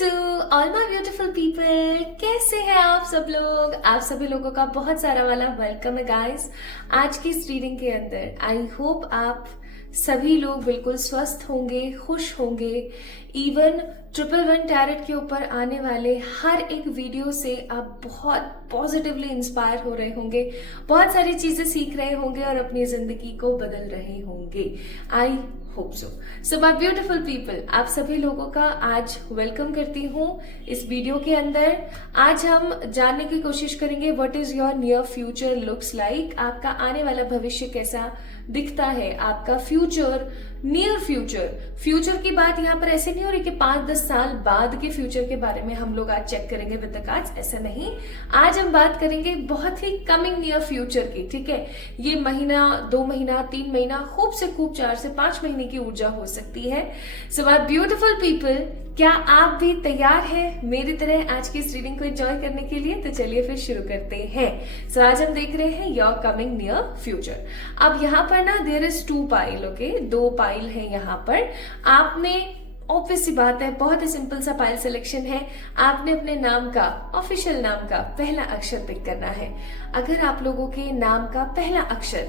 To all my beautiful people. कैसे हैं आप सब लोग? आप सभी लोगों का बहुत सारा वाला वेलकम है गाइस आज की इस रीडिंग के अंदर। आई होप आप सभी लोग बिल्कुल स्वस्थ होंगे, खुश होंगे। इवन 111 टैरेट के ऊपर आने वाले हर एक वीडियो से आप बहुत पॉजिटिवली इंस्पायर हो रहे होंगे, बहुत सारी चीजें सीख रहे होंगे और अपनी जिंदगी को बदल रहे होंगे। I hope so my beautiful people, आप सभी लोगों का आज वेलकम करती हूँ इस वीडियो के अंदर। आज हम जानने की कोशिश करेंगे what is your near future looks like. आपका आने वाला भविष्य कैसा दिखता है, आपका फ्यूचर, नियर फ्यूचर की बात यहाँ पर ऐसे नहीं हो रही कि 5-10 साल बाद के फ्यूचर के बारे में हम लोग आज चेक करेंगे विद द कार्ड्स, ऐसा नहीं। आज हम बात करेंगे बहुत ही कमिंग नियर फ्यूचर की, ठीक है। ये महीना, 2 महीना, 3 महीना, खूब से खूब 4 से 5 महीने की ऊर्जा हो सकती है। सो माय ब्यूटीफुल पीपल, क्या आप भी तैयार हैं मेरी तरह आज की इस रीडिंग को एंजॉय करने के लिए? तो चलिए फिर शुरू करते हैं। सो आज हम देख रहे हैं योर कमिंग नियर फ्यूचर। अब यहाँ पर ना there is 2 pile, okay, 2 pile है यहाँ पर। आपने ऑब्वियस सी बात है, बहुत ही सिंपल सा पाइल सिलेक्शन है। आपने अपने नाम का, ऑफिशियल नाम का पहला अक्षर पिक करना है। अगर आप लोगों के नाम का पहला अक्षर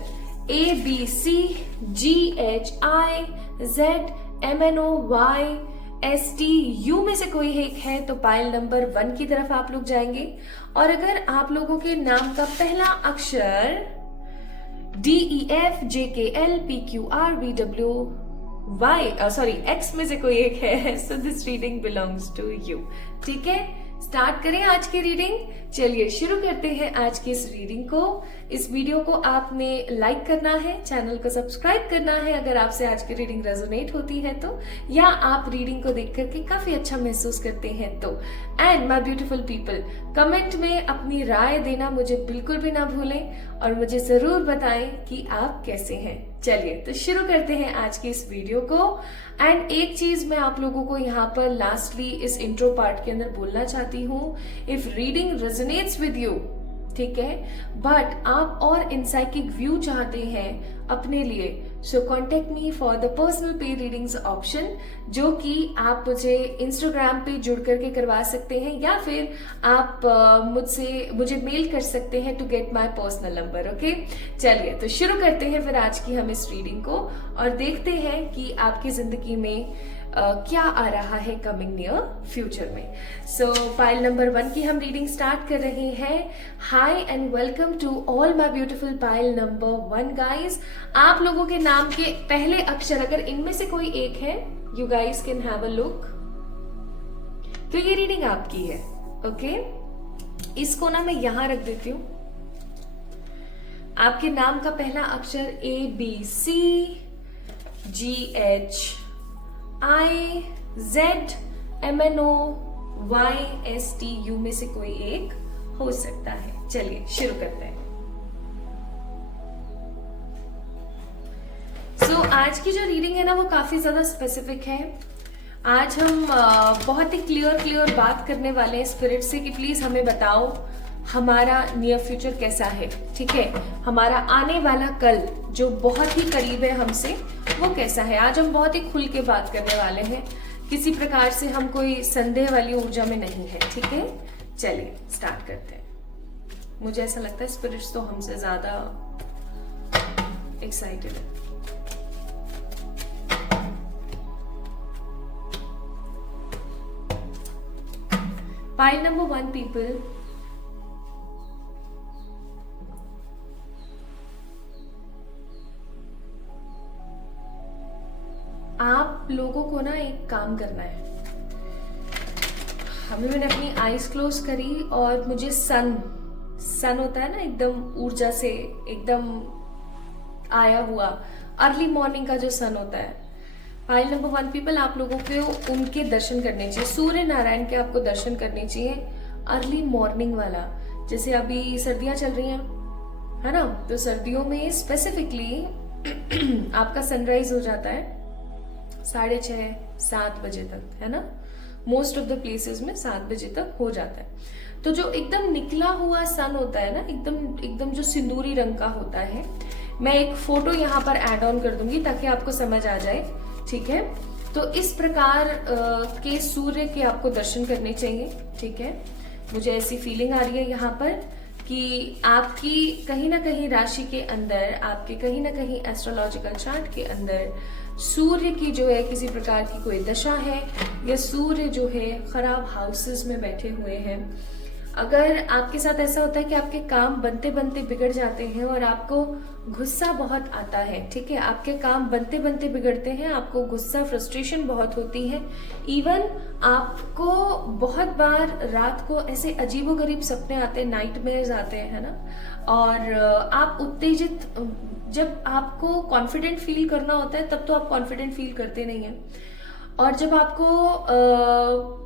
ABCGHIZMNOYSTU में से कोई एक है तो पाइल नंबर 1 की तरफ आप लोग जाएंगे। और अगर आप लोगों के नाम का पहला अक्षर X में से कोई एक है, so this reading belongs to you. ठीक है, स्टार्ट करें आज की रीडिंग। चलिए शुरू करते हैं आज की इस रीडिंग को। इस वीडियो को आपने लाइक करना है, चैनल को सब्सक्राइब करना है अगर आपसे आज की रीडिंग रेजोनेट होती है तो, या आप रीडिंग को देख करके काफी अच्छा महसूस करते हैं तो। And my beautiful people, comment में अपनी राय देना मुझे बिल्कुल भी ना भूलें और मुझे जरूर बताएं कि आप कैसे हैं। चलिए तो शुरू करते हैं आज की इस वीडियो को। एंड एक चीज मैं आप लोगों को यहाँ पर लास्टली इस इंट्रो पार्ट के अंदर बोलना चाहती हूँ, if reading resonates with you, ठीक है, बट आप और इनसाइकिक व्यू चाहते हैं अपने लिए, so contact me for the personal pay readings option, जो कि आप मुझे इंस्टाग्राम पे जुड़ करके करवा सकते हैं, या फिर आप मुझे मेल कर सकते हैं to get my personal number. Okay, चलिए तो शुरू करते हैं फिर आज की हम इस रीडिंग को और देखते हैं कि आपकी जिंदगी में क्या आ रहा है कमिंग नियर फ्यूचर में। सो पाइल नंबर 1 की हम रीडिंग स्टार्ट कर रहे हैं। Hi and welcome to all my beautiful pile number 1 guys. आप लोगों के नाम के पहले अक्षर अगर इनमें से कोई एक है, you guys can have a look, तो ये रीडिंग आपकी है। ओके, इसको ना मैं यहां रख देती हूं। आपके नाम का पहला अक्षर ABCGHIZMNOYSTU में से कोई एक हो सकता है। चलिए शुरू करते हैं। सो आज की जो रीडिंग है ना वो काफी ज्यादा स्पेसिफिक है। आज हम बहुत ही क्लियर बात करने वाले हैं स्पिरिट से कि प्लीज हमें बताओ हमारा नियर फ्यूचर कैसा है, ठीक है, हमारा आने वाला कल जो बहुत ही करीब है हमसे वो कैसा है। आज हम बहुत ही खुल के बात करने वाले हैं, किसी प्रकार से हम कोई संदेह वाली ऊर्जा में नहीं है, ठीक है। चलिए स्टार्ट करते हैं। मुझे ऐसा लगता है स्पिरिट्स तो हमसे ज्यादा एक्साइटेड है। पाइल नंबर 1 पीपल, आप लोगों को ना एक काम करना है। मैंने अपनी आईज क्लोज करी और मुझे सन होता है ना, एकदम ऊर्जा से एकदम आया हुआ अर्ली मॉर्निंग का जो सन होता है। पाइल नंबर 1 पीपल, आप लोगों को उनके दर्शन करने चाहिए, सूर्य नारायण के आपको दर्शन करने चाहिए अर्ली मॉर्निंग वाला। जैसे अभी सर्दियां चल रही हैं, है ना, तो सर्दियों में स्पेसिफिकली आपका सनराइज हो जाता है 6:30-7 बजे तक, है ना। मोस्ट ऑफ द प्लेसेस में 7 बजे तक हो जाता है। तो जो एकदम निकला हुआ सन होता है ना, एकदम जो सिंदूरी रंग का होता है, मैं एक फोटो यहाँ पर ऐड ऑन कर दूंगी ताकि आपको समझ आ जाए, ठीक है। तो इस प्रकार के सूर्य के आपको दर्शन करने चाहिए, ठीक है। मुझे ऐसी फीलिंग आ रही है यहाँ पर कि आपकी कहीं ना कहीं राशि के अंदर, आपके कहीं ना कहीं एस्ट्रोलॉजिकल चार्ट के अंदर सूर्य की जो है किसी प्रकार की कोई दशा है, या सूर्य जो है खराब हाउसेस में बैठे हुए हैं। अगर आपके साथ ऐसा होता है कि आपके काम बनते बनते बिगड़ जाते हैं और आपको गुस्सा बहुत आता है, ठीक है, आपके काम बनते बनते बिगड़ते हैं, आपको गुस्सा, फ्रस्ट्रेशन बहुत होती है, इवन आपको बहुत बार रात को ऐसे अजीबोगरीब सपने आते हैं, नाइटमेयर्स आते हैं, है ना, और आप उत्तेजित, जब आपको कॉन्फिडेंट फील करना होता है तब तो आप कॉन्फिडेंट फील करते नहीं हैं, और जब आपको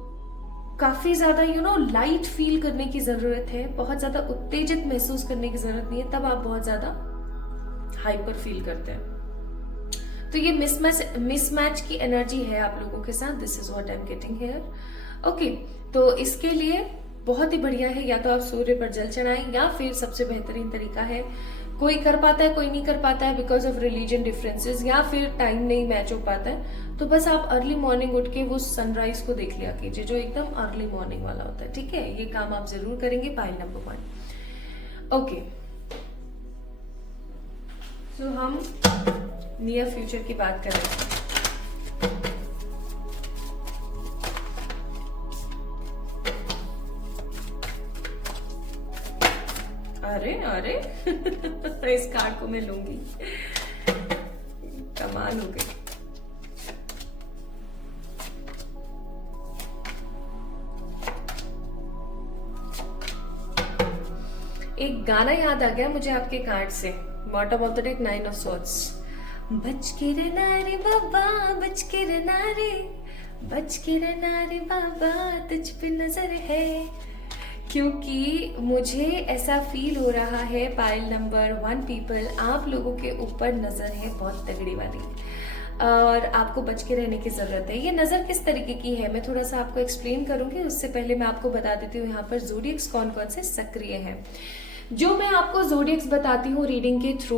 काफी ज्यादा लाइट फील करने की जरूरत है, बहुत ज्यादा उत्तेजित महसूस करने की जरूरत नहीं है, तब आप बहुत ज्यादा हाइपर फील करते हैं। तो ये मिसमैच की एनर्जी है आप लोगों के साथ। This is what I am getting here. Okay, तो इसके लिए बहुत ही बढ़िया है, या तो आप सूर्य पर जल चढ़ाएं, या फिर सबसे बेहतरीन तरीका है, कोई कर पाता है कोई नहीं कर पाता है बिकॉज ऑफ रिलीजन डिफरेंसेस, या फिर टाइम नहीं मैच हो पाता है, तो बस आप अर्ली मॉर्निंग उठ के वो सनराइज को देख लिया कीजिए, जो एकदम अर्ली मॉर्निंग वाला होता है, ठीक है। ये काम आप जरूर करेंगे। Pile number 1। ओके, सो हम नियर फ्यूचर की बात कर रहे हैं। अरे अरे इस कार्ड को मैं लूंगी, कमाल हो गई। एक गाना याद आ गया मुझे आपके कार्ड से, bottom of the deck, 9 of swords. बच के रहना रे बाबा, बच के रहना रे, बच के रहना रे बाबा, तुझ पे नजर है। क्योंकि मुझे ऐसा फील हो रहा है पाइल नंबर 1 पीपल, आप लोगों के ऊपर नजर है बहुत तगड़ी वाली, और आपको बच के रहने की जरूरत है। ये नजर किस तरीके की है मैं थोड़ा सा आपको एक्सप्लेन करूंगी, उससे पहले मैं आपको बता देती हूँ यहाँ पर ज़ोडिएक्स कौन कौन से सक्रिय हैं। जो मैं आपको ज़ोडिएक्स बताती हूँ रीडिंग के थ्रू,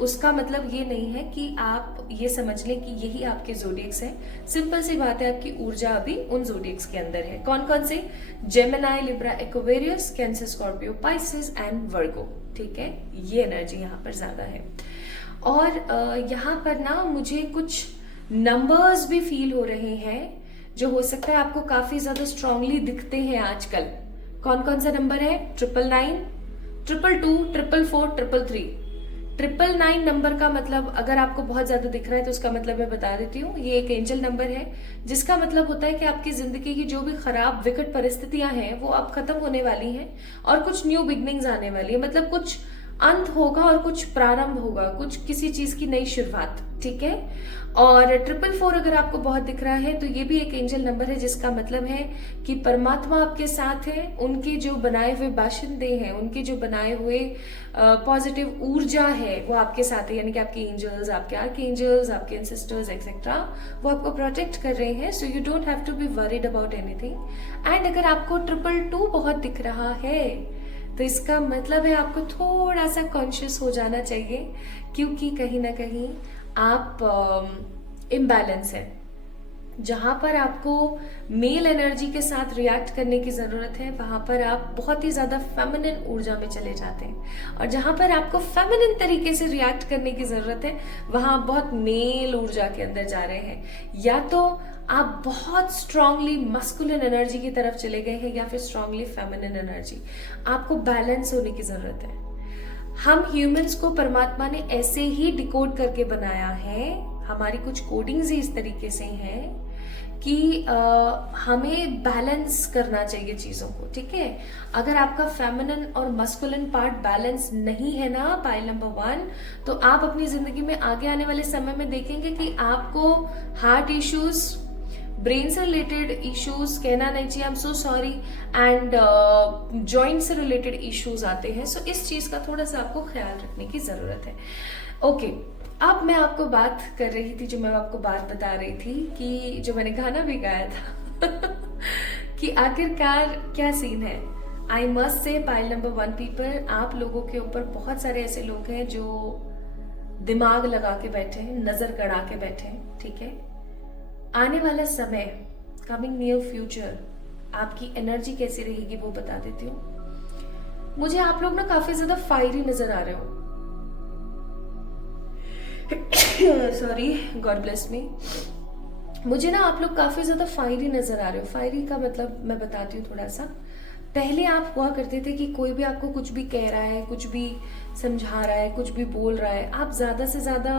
उसका मतलब ये नहीं है कि आप ये समझ लें कि यही आपके ज़ोडिएक्स हैं। सिंपल सी बात है, आपकी ऊर्जा अभी उन ज़ोडिएक्स के अंदर है। कौन कौन से? Gemini, Libra, Aquarius, cancer, Scorpio, Pisces and वर्गो, ठीक है। ये एनर्जी यहाँ पर ज्यादा है। और यहाँ पर ना मुझे कुछ नंबर्स भी फील हो रहे हैं, जो हो सकता है आपको काफी ज्यादा स्ट्रांगली दिखते हैं आजकल। कौन कौन सा नंबर है? 999, 222, 444, 333। 999 नंबर का मतलब अगर आपको बहुत ज्यादा दिख रहा है तो उसका मतलब मैं बता देती हूँ, ये एक एंजल नंबर है, जिसका मतलब होता है कि आपकी जिंदगी की जो भी खराब विकट परिस्थितियां हैं वो अब खत्म होने वाली हैं और कुछ न्यू बिगनिंग्स आने वाली है। मतलब कुछ अंत होगा और कुछ प्रारंभ होगा, कुछ किसी चीज की नई शुरुआत, ठीक है। और 444 अगर आपको बहुत दिख रहा है तो ये भी एक एंजल नंबर है, जिसका मतलब है कि परमात्मा आपके साथ है, उनके जो बनाए हुए बाशिंदे हैं, उनके जो बनाए हुए पॉजिटिव ऊर्जा है वो आपके साथ है, यानी कि आपके एंजल्स, आपके आर्क एंजल्स, आपके एंसेस्टर्स एक्सेट्रा, वो आपको प्रोटेक्ट कर रहे हैं। So you don't have to be worried about anything. And अगर आपको 222 बहुत दिख रहा है तो इसका मतलब है आपको थोड़ा सा कॉन्शियस हो जाना चाहिए, क्योंकि कहीं ना कहीं आप इम्बैलेंस है। जहां पर आपको मेल एनर्जी के साथ रिएक्ट करने की जरूरत है, वहां पर आप बहुत ही ज्यादा फेमिनिन ऊर्जा में चले जाते हैं, और जहां पर आपको फेमिनिन तरीके से रिएक्ट करने की जरूरत है वहां आप बहुत मेल ऊर्जा के अंदर जा रहे हैं। या तो आप बहुत स्ट्रांगली मस्कुलिन एनर्जी की तरफ चले गए हैं या फिर स्ट्रांगली फेमिनिन एनर्जी। आपको बैलेंस होने की जरूरत है। हम ह्यूमंस को परमात्मा ने ऐसे ही डिकोड करके बनाया है, हमारी कुछ कोडिंग्स ही इस तरीके से हैं कि हमें बैलेंस करना चाहिए चीजों को, ठीक है। अगर आपका फेमिनिन और मस्कुलिन पार्ट बैलेंस नहीं है ना पाइल नंबर 1, तो आप अपनी जिंदगी में आगे आने वाले समय में देखेंगे कि आपको हार्ट इश्यूज, ब्रेन से रिलेटेड इश्यूज, कहना नहीं चाहिए, आई am so sorry, and joint से रिलेटेड इश्यूज आते हैं। सो इस चीज का थोड़ा सा आपको ख्याल रखने की जरूरत है। ओके, अब मैं आपको बात कर रही थी, जो मैं आपको बात बता रही थी कि जो मैंने गाना भी गाया था कि आखिरकार क्या सीन है। I must say pile number 1 people, आप लोगों के ऊपर बहुत सारे ऐसे लोग हैं जो दिमाग लगा के बैठे हैं, नजर गड़ा के बैठे हैं, ठीक है। आने वाला समय, कमिंग नियर फ्यूचर, आपकी एनर्जी कैसी रहेगी वो बता देती हूँ। मुझे आप लोग ना काफी ज्यादा फायरी नजर आ रहे हो। Sorry, God bless me. मुझे ना आप लोग काफी ज्यादा फायरी नजर आ रहे हो। फायरी का मतलब मैं बताती हूँ थोड़ा सा। पहले आप हुआ करते थे कि कोई भी आपको कुछ भी कह रहा है, कुछ भी समझा रहा है, कुछ भी बोल रहा है, आप ज्यादा से ज्यादा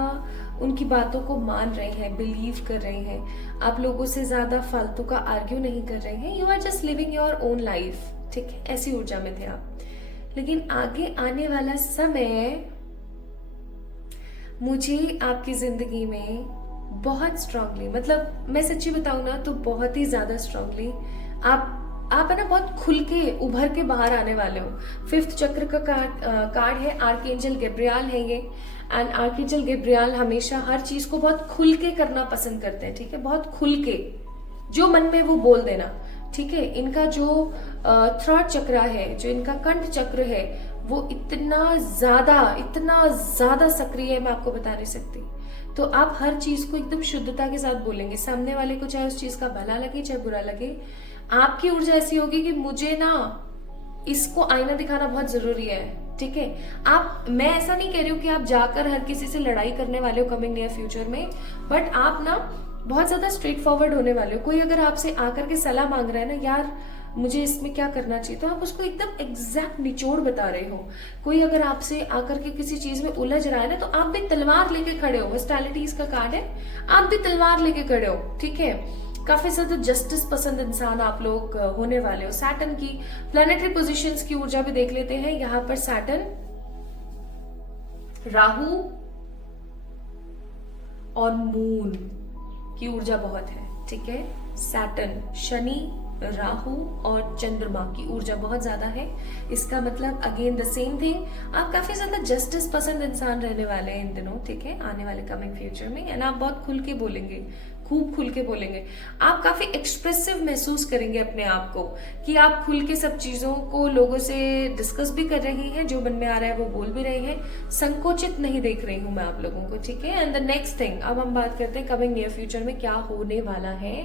उनकी बातों को मान रहे हैं, बिलीव कर रहे हैं। आप लोगों से ज्यादा फालतू का आर्ग्यू नहीं कर रहे हैं। You are just living your own life, ठीक है? ऐसी ऊर्जा में थे आप। लेकिन आगे आने वाला समय मुझे आपकी जिंदगी में बहुत स्ट्रांगली, मतलब मैं सच्ची बताऊं ना तो बहुत ही ज्यादा स्ट्रांगली आप है ना बहुत खुल के उभर के बाहर आने वाले हो। 5th चक्र का कार्ड है, आर्कएंजल गैब्रियल है ये। एंड आर्कएंजल गैब्रियल हमेशा हर चीज को बहुत खुल के करना पसंद करते हैं, ठीक है? बहुत खुल के जो मन में वो बोल देना, ठीक है? इनका जो थ्रॉट चक्र है, जो इनका कंठ चक्र है, वो इतना ज्यादा सक्रिय है, मैं आपको बता नहीं सकती। तो आप हर चीज को एकदम शुद्धता के साथ बोलेंगे। सामने वाले को चाहे उस चीज का भला लगे चाहे बुरा लगे, आपकी ऊर्जा ऐसी होगी कि मुझे ना इसको आईना दिखाना बहुत जरूरी है, ठीक है? मैं ऐसा नहीं कह रही हूँ कि आप जाकर हर किसी से लड़ाई करने वाले हो कमिंग नियर फ्यूचर में, बट आप ना बहुत ज्यादा स्ट्रेट फॉरवर्ड होने वाले हो। कोई अगर आपसे आकर के सलाह मांग रहा है ना, यार मुझे इसमें क्या करना चाहिए, तो आप उसको एकदम एग्जैक्ट निचोड़ बता रहे हो। कोई अगर आपसे आकर के किसी चीज में उलझ रहा है ना, तो आप भी तलवार लेके खड़े हो। हॉस्टिलिटीज का कार्ड है, आप भी तलवार लेके खड़े हो, ठीक है? काफी ज्यादा जस्टिस पसंद इंसान आप लोग होने वाले हो। सैटर्न की प्लैनेटरी पोजीशंस की ऊर्जा भी देख लेते हैं। यहाँ पर सैटर्न, राहु और मून की ऊर्जा बहुत है, ठीक है? सैटर्न, शनि, राहु और चंद्रमा की ऊर्जा बहुत ज्यादा है। इसका मतलब अगेन द सेम थिंग, आप काफी ज्यादा जस्टिस पसंद इंसान रहने वाले हैं इन दिनों, ठीक है? आने वाले कमिंग फ्यूचर में। एंड आप बहुत खुल के बोलेंगे, खूब खुल के बोलेंगे। आप काफी एक्सप्रेसिव महसूस करेंगे अपने आप को कि आप खुल के सब चीजों को लोगों से डिस्कस भी कर रही हैं, जो मन में आ रहा है वो बोल भी रहे हैं। संकोचित नहीं देख रही हूं मैं आप लोगों को, ठीक है? एंड द नेक्स्ट थिंग, अब हम बात करते हैं कमिंग नियर फ्यूचर में क्या होने वाला है,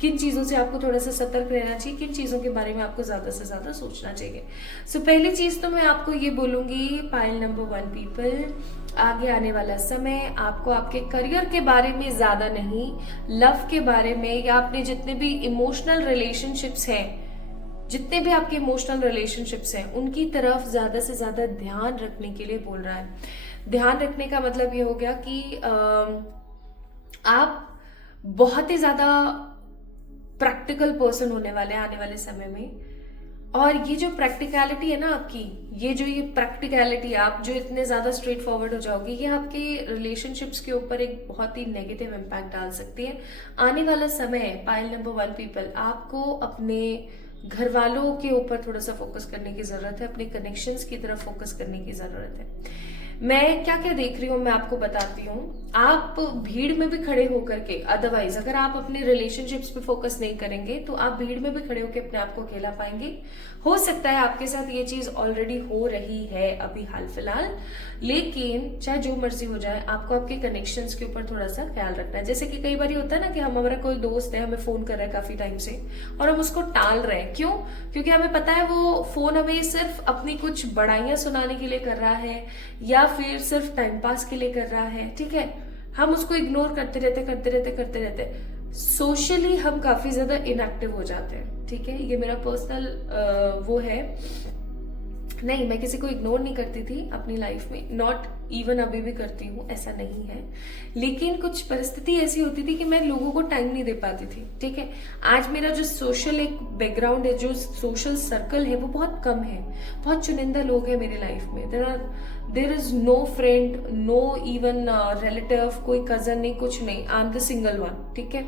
किन चीजों से आपको थोड़ा सा सतर्क रहना चाहिए, किन चीजों के बारे में आपको ज्यादा से ज्यादा सोचना चाहिए। सो पहली चीज तो मैं आपको ये बोलूंगी, पाइल नंबर 1 पीपल, आगे आने वाला समय आपको आपके करियर के बारे में ज्यादा नहीं, लव के बारे में, या अपने जितने भी इमोशनल रिलेशनशिप्स हैं, जितने भी आपके इमोशनल रिलेशनशिप्स हैं, उनकी तरफ ज्यादा से ज्यादा ध्यान रखने के लिए बोल रहा है। ध्यान रखने का मतलब ये हो गया कि आप बहुत ही ज्यादा प्रैक्टिकल पर्सन होने वाले हैं आने वाले समय में। और ये जो प्रैक्टिकलिटी है ना आपकी, ये प्रैक्टिकलिटी, आप जो इतने ज्यादा स्ट्रेट फॉरवर्ड हो जाओगे, ये आपके रिलेशनशिप्स के ऊपर एक बहुत ही नेगेटिव इम्पैक्ट डाल सकती है। आने वाला समय, पाइल नंबर 1 पीपल, आपको अपने घर वालों के ऊपर थोड़ा सा फोकस करने की जरूरत है, अपने कनेक्शंस की तरफ फोकस करने की जरूरत है। मैं क्या क्या देख रही हूँ मैं आपको बताती हूँ। आप भीड़ में भी खड़े होकर के, अदरवाइज अगर आप अपने रिलेशनशिप्स पे फोकस नहीं करेंगे तो आप भीड़ में भी खड़े होकर अपने आप को अकेला पाएंगे। हो सकता है आपके साथ ये चीज ऑलरेडी हो रही है अभी हाल फिलहाल, लेकिन चाहे जो मर्जी हो जाए, आपको आपके कनेक्शंस के ऊपर थोड़ा सा ख्याल रखना है। जैसे कि कई बार होता है ना कि हमारा कोई दोस्त है, हमें फोन कर रहा है काफी टाइम से और हम उसको टाल रहे हैं। क्यों? क्योंकि हमें पता है वो फोन हमें सिर्फ अपनी कुछ बड़ाइयां सुनाने के लिए कर रहा है या फिर सिर्फ टाइम पास के लिए कर रहा है, ठीक है? हम उसको इग्नोर करते रहते। सोशली हम काफी ज्यादा इनएक्टिव हो जाते हैं, ठीक है? ये मेरा पर्सनल वो है। नहीं, मैं किसी को इग्नोर नहीं करती थी अपनी लाइफ में, नॉट इवन अभी भी करती हूँ, ऐसा नहीं है। लेकिन कुछ परिस्थिति ऐसी होती थी कि मैं लोगों को टाइम नहीं दे पाती थी, ठीक है? आज मेरा जो सोशल एक बैकग्राउंड है, जो सोशल सर्कल है, वो बहुत कम है। बहुत चुनिंदा लोग हैं मेरी लाइफ में। There is no friend, no even relative, कोई कजन नहीं, कुछ नहीं। I am the single one, ठीक है?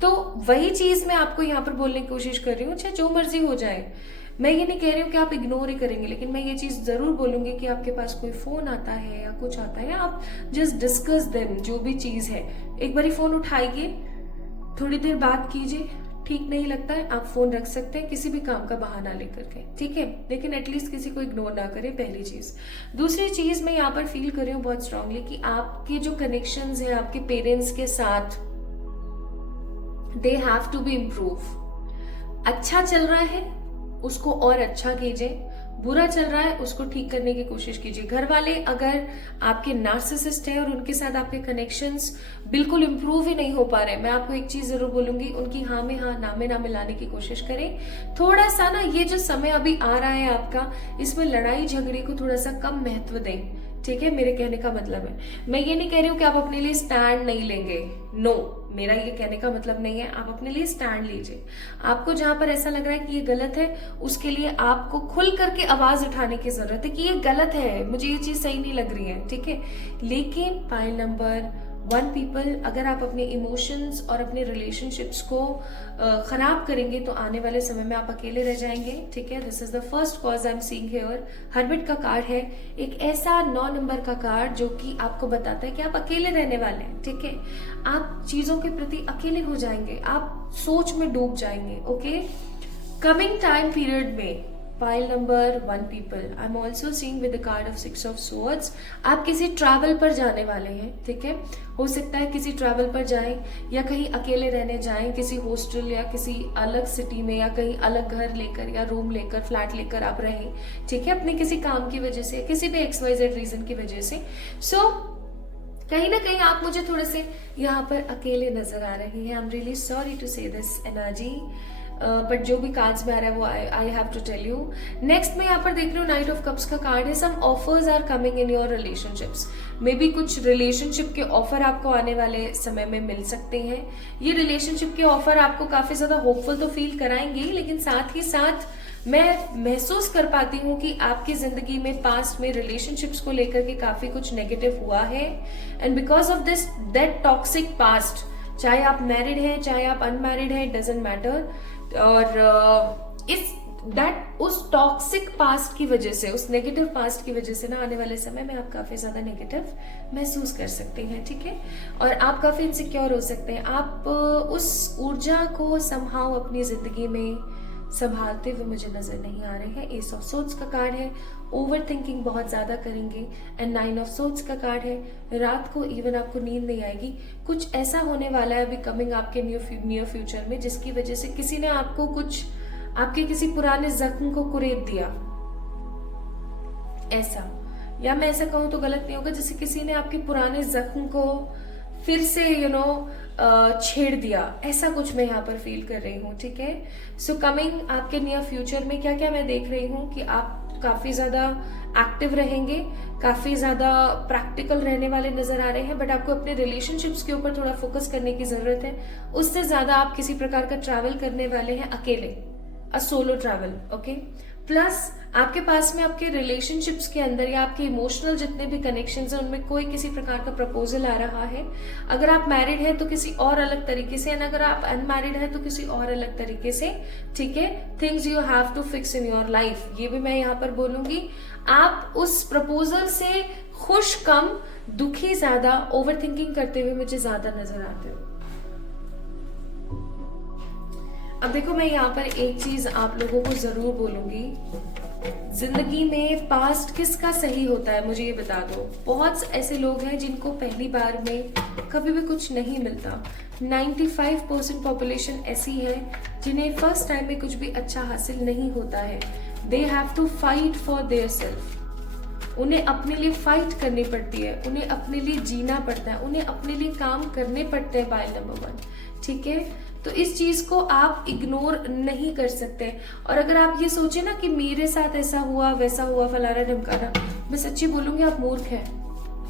तो वही चीज मैं आपको यहाँ पर बोलने की कोशिश कर रही हूँ, चाहे जो मर्जी हो जाए। मैं ये नहीं कह रही हूँ कि आप इग्नोर ही करेंगे, लेकिन मैं ये चीज जरूर बोलूंगी कि आपके पास कोई फोन आता है या कुछ आता है, आप जस्ट डिस्कस देम, जो भी चीज है। एक बारी फोन उठाइए, थोड़ी देर बात कीजिए, ठीक नहीं लगता है आप फोन रख सकते हैं किसी भी काम का बहाना लेकर के, ठीक है? लेकिन एटलीस्ट किसी को इग्नोर ना करें, पहली चीज। दूसरी चीज मैं यहाँ पर फील कर रही हूँ बहुत स्ट्रांगली कि आपके जो कनेक्शंस है आपके पेरेंट्स के साथ, they have to be improve. अच्छा चल रहा है उसको और अच्छा कीजिए, बुरा चल रहा है उसको ठीक करने की कोशिश कीजिए। घर वाले अगर आपके नार्सिसिस्ट हैं और उनके साथ आपके कनेक्शंस बिल्कुल इंप्रूव ही नहीं हो पा रहे, मैं आपको एक चीज जरूर बोलूंगी, उनकी हाँ में हाँ ना में ना मिलाने की कोशिश करें। थोड़ा सा ना ये जो समय अभी आ रहा है आपका, इसमें लड़ाई झगड़े को थोड़ा सा कम महत्व दें, ठीक है। मेरे कहने का मतलब है, मैं ये नहीं कह रही हूँ कि आप अपने लिए स्टैंड नहीं लेंगे, नो, मेरा ये कहने का मतलब नहीं है। आप अपने लिए स्टैंड लीजिए। आपको जहां पर ऐसा लग रहा है कि ये गलत है, उसके लिए आपको खुल करके आवाज उठाने की जरूरत है कि ये गलत है, मुझे ये चीज सही नहीं लग रही है, ठीक है। लेकिन पाइल नंबर 1 पीपल, अगर आप अपने इमोशंस और अपने रिलेशनशिप्स को खराब करेंगे तो आने वाले समय में आप अकेले रह जाएंगे, ठीक है। This is the first cause I am seeing here. Hermit का कार्ड है, एक ऐसा 9 नंबर का कार्ड जो कि आपको बताता है कि आप अकेले रहने वाले हैं, ठीक है। आप चीजों के प्रति अकेले हो जाएंगे, आप सोच में डूब जाएंगे, ओके। कमिंग टाइम पीरियड में pile number 1 people, I am also seeing with the card of 6 of swords, आप किसी ट्रैवल पर जाने वाले हैं, ठीक है। हो सकता है किसी ट्रैवल पर जाएं या कहीं अकेले रहने जाएं, किसी हॉस्टल या किसी अलग सिटी में, या कहीं अलग घर लेकर या रूम लेकर, फ्लैट लेकर आप रहें, ठीक है, अपने किसी काम की वजह से, किसी भी XYZ रीजन की वजह से। सो कहीं ना कहीं आप मुझे थोड़े से यहाँ पर अकेले नजर आ रहे हैं। I am really sorry to say this energy, but जो भी कार्ड्स में आ रहा है वो I have to tell you. Next मैं यहाँ पर देख रही हूँ नाइट ऑफ कप्स का कार्ड है। Some offers are coming in your relationships, maybe कुछ रिलेशनशिप के ऑफर आपको आने वाले समय में मिल सकते हैं। ये रिलेशनशिप के ऑफर आपको काफी ज्यादा होपफुल तो फील कराएंगे, लेकिन साथ ही साथ मैं महसूस कर पाती हूँ कि आपकी जिंदगी में पास्ट में रिलेशनशिप्स को लेकर के काफी कुछ नेगेटिव हुआ है, and because of this that toxic past, चाहे आप मैरिड हैं चाहे आप अनमैरिड हैं, इट डजंट मैटर, और उस टॉक्सिक पास्ट की वजह से, उस नेगेटिव पास्ट की वजह से ना आने वाले समय में आप काफी ज्यादा नेगेटिव महसूस कर सकते हैं, ठीक है। और आप काफी इनसिक्योर हो सकते हैं। आप उस ऊर्जा को समहाउ अपनी जिंदगी में संभालते हुए मुझे नजर नहीं आ रहे हैं। एस ऑफ सोर्ड्स का कार्ड है, ओवर थिंकिंग बहुत ज्यादा करेंगे, एंड 9 ऑफ सोर्ड्स का कार्ड है, रात को इवन आपको नींद नहीं आएगी। कुछ ऐसा होने वाला है अभी कमिंग आपके नियर फ्यूचर में, जिसकी वजह से किसी ने आपको कुछ, आपके किसी पुराने जख्म को कुरेद दिया, ऐसा, या मैं ऐसा कहूं तो गलत नहीं होगा, जैसे किसी ने आपके पुराने जख्म को फिर से छेड़ दिया, ऐसा कुछ मैं यहाँ पर फील कर रही हूँ, ठीक है। सो कमिंग आपके नियर फ्यूचर में क्या क्या मैं देख रही हूँ कि आप काफी ज्यादा एक्टिव रहेंगे, काफी ज्यादा प्रैक्टिकल रहने वाले नजर आ रहे हैं, बट आपको अपने रिलेशनशिप्स के ऊपर थोड़ा फोकस करने की जरूरत है। उससे ज्यादा आप किसी प्रकार का ट्रैवल करने वाले हैं अकेले, a solo travel, okay. Plus आपके पास में आपके रिलेशनशिप्स के अंदर या आपके इमोशनल जितने भी कनेक्शंस हैं उनमें कोई किसी प्रकार का प्रपोजल आ रहा है। अगर आप मैरिड हैं तो किसी और अलग तरीके से, एंड अगर आप अनमैरिड हैं तो किसी और अलग तरीके से, ठीक है। Things you have to fix in your life, ये भी मैं यहाँ पर बोलूंगी। आप उस प्रपोजल से खुश कम, दुखी ज्यादा, ओवर थिंकिंग करते हुए मुझे ज्यादा नजर आते हो। अब देखो, मैं यहाँ पर एक चीज आप लोगों को जरूर बोलूंगी, जिंदगी में पास्ट किसका सही होता है मुझे ये बता दो। बहुत ऐसे लोग हैं जिनको पहली बार में कभी भी कुछ नहीं मिलता। 95% पॉपुलेशन ऐसी है जिन्हें फर्स्ट टाइम में कुछ भी अच्छा हासिल नहीं होता है। They have to fight for their self, उन्हें अपने लिए फाइट करनी पड़ती है, उन्हें अपने लिए जीना पड़ता है, उन्हें अपने लिए काम करने पड़ते हैं। पाइल नंबर 1, ठीक है। तो इस चीज को आप इग्नोर नहीं कर सकते। और अगर आप ये सोचे ना कि मेरे साथ ऐसा हुआ वैसा हुआ फलाना ढमकाना, मैं सच्ची बोलूंगी आप मूर्ख हैं।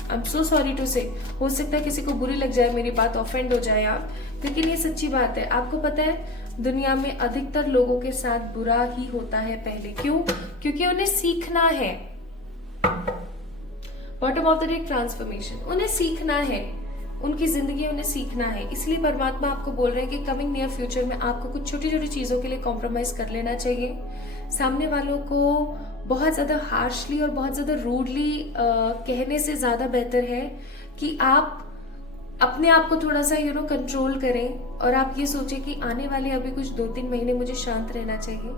I am so sorry to say, हो सकता है किसी को बुरी लग जाए मेरी बात, ऑफेंड हो जाए आप, लेकिन ये सच्ची बात है। आपको पता है दुनिया में अधिकतर लोगों के साथ बुरा ही होता है पहले। क्यों? क्योंकि उन्हें सीखना है। Bottom of the day transformation, उन्हें सीखना है, उनकी जिंदगी उन्हें सीखना है। इसलिए परमात्मा आपको बोल रहे हैं कि कमिंग नियर फ्यूचर में आपको कुछ छोटी छोटी चीजों के लिए कॉम्प्रोमाइज कर लेना चाहिए। सामने वालों को बहुत ज्यादा हार्शली और बहुत ज्यादा रूडली कहने से ज्यादा बेहतर है कि आप अपने आप को थोड़ा सा कंट्रोल करें, और आप ये सोचें कि आने वाले अभी कुछ 2-3 महीने मुझे शांत रहना चाहिए।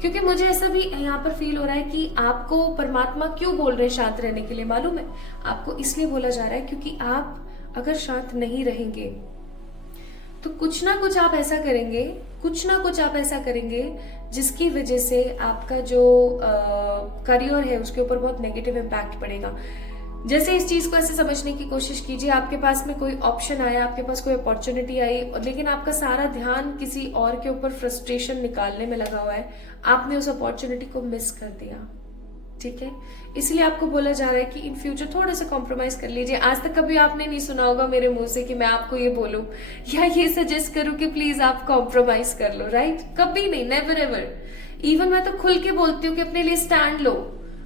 क्योंकि मुझे ऐसा भी यहाँ पर फील हो रहा है कि आपको परमात्मा क्यों बोल रहे हैं शांत रहने के लिए, मालूम है? आपको इसलिए बोला जा रहा है क्योंकि आप अगर शांत नहीं रहेंगे तो कुछ ना कुछ आप ऐसा करेंगे, कुछ ना कुछ आप ऐसा करेंगे जिसकी वजह से आपका जो करियर है उसके ऊपर बहुत नेगेटिव इम्पैक्ट पड़ेगा। जैसे इस चीज को ऐसे समझने की कोशिश कीजिए, आपके पास में कोई ऑप्शन आया, आपके पास कोई अपॉर्चुनिटी आई, लेकिन आपका सारा ध्यान किसी और के ऊपर फ्रस्ट्रेशन निकालने में लगा हुआ है, आपने उस अपॉर्चुनिटी को मिस कर दिया। ठीक है, इसलिए आपको बोला जा रहा है कि इन फ्यूचर थोड़ा सा कॉम्प्रोमाइज कर लीजिए। आज तक कभी आपने नहीं सुना होगा मेरे मुंह से कि मैं आपको ये बोलूं या ये सजेस्ट करूं कि प्लीज आप कॉम्प्रोमाइज कर लो, राइट? कभी नहीं, नेवर एवर। इवन मैं तो खुल के बोलती हूँ कि अपने लिए स्टैंड लो,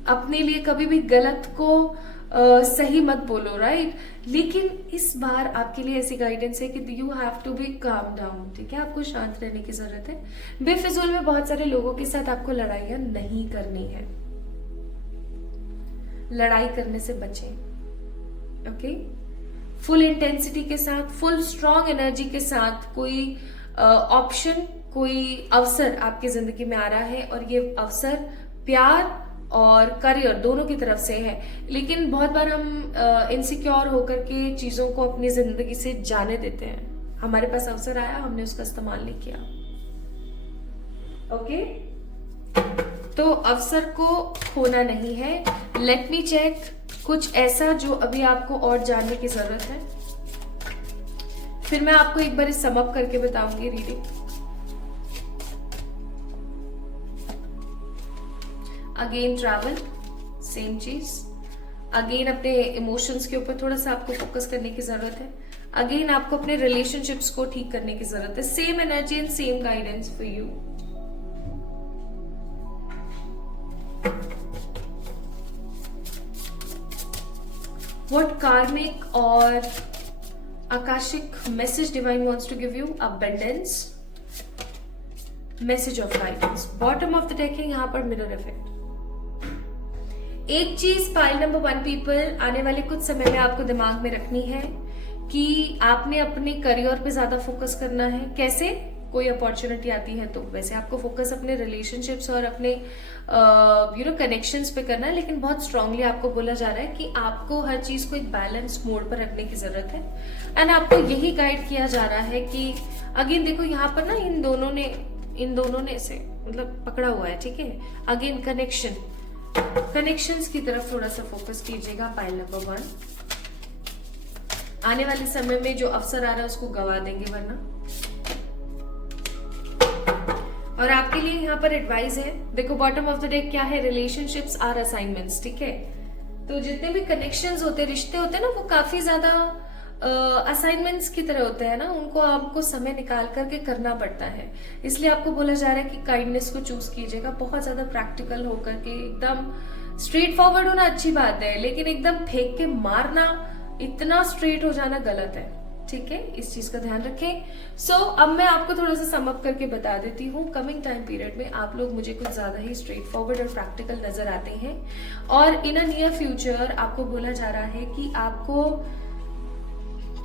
अपने लिए कभी भी गलत को सही मत बोलो, राइट? लेकिन इस बार आपके लिए ऐसी गाइडेंस है कि you have to be calm down. ठीक है, आपको शांत रहने की जरूरत है। बेफिजूल में बहुत सारे लोगों के साथ आपको लड़ाइयां नहीं करनी है, लड़ाई करने से बचें। ओके, फुल इंटेंसिटी के साथ, फुल स्ट्रॉन्ग एनर्जी के साथ कोई ऑप्शन, कोई अवसर आपकी जिंदगी में आ रहा है, और ये अवसर प्यार और करियर दोनों की तरफ से है। लेकिन बहुत बार हम इनसिक्योर होकर के चीजों को अपनी जिंदगी से जाने देते हैं। हमारे पास अवसर आया, हमने उसका इस्तेमाल नहीं किया। ओके, तो अवसर को खोना नहीं है। लेट मी चेक कुछ ऐसा जो अभी आपको और जानने की जरूरत है, फिर मैं आपको एक बार सम अप करके बताऊंगी रीडिंग। अगेन ट्रैवल, सेम चीज। अगेन अपने इमोशंस के ऊपर थोड़ा सा आपको फोकस करने की जरूरत है। अगेन आपको अपने रिलेशनशिप्स को ठीक करने की जरूरत है। Same energy and same guidance for you. What karmic or akashic message divine wants to give you? Abundance, message of guidance. Bottom of the deck है यहाँ पर मिरर इफेक्ट। एक चीज पाइल नंबर 1 पीपल आने वाले कुछ समय में आपको दिमाग में रखनी है कि आपने अपने करियर पे ज्यादा फोकस करना है। कैसे? कोई अपॉर्चुनिटी आती है तो वैसे आपको फोकस अपने रिलेशनशिप्स और अपने कनेक्शंस पे करना है, लेकिन बहुत स्ट्रांगली आपको बोला जा रहा है कि आपको हर चीज को एक बैलेंस मोड पर रखने की जरूरत है। एंड आपको यही गाइड किया जा रहा है कि अगेन देखो यहाँ पर ना इन दोनों ने से मतलब पकड़ा हुआ है। ठीक है, अगेन कनेक्शंस की तरफ थोड़ा सा फोकस कीजिएगा। पाइल नंबर 1, आने वाले समय में जो अवसर आ रहा है उसको गवा देंगे वरना। और आपके लिए यहाँ पर एडवाइस है, देखो बॉटम ऑफ द डेक क्या है? Relationships are assignments. ठीक है, तो जितने भी कनेक्शंस होते हैं, रिश्ते होते हैं ना, वो काफी ज्यादा असाइनमेंट्स की तरह होते हैं ना, उनको आपको समय निकाल करके करना पड़ता है। इसलिए आपको बोला जा रहा है कि काइंडनेस को चूज कीजिएगा, बहुत ज्यादा प्रैक्टिकल होकर के। एकदम स्ट्रेट फॉरवर्ड होना अच्छी बात है, लेकिन एकदम फेंक के मारना, इतना स्ट्रेट हो जाना गलत है। ठीक है, इस चीज का ध्यान रखें। अब मैं आपको थोड़ा सा सम अप करके बता देती हूँ। कमिंग टाइम पीरियड में आप लोग मुझे कुछ ज्यादा ही स्ट्रेट फॉरवर्ड और प्रैक्टिकल नजर आते हैं, और इन अ नियर फ्यूचर आपको बोला जा रहा है कि आपको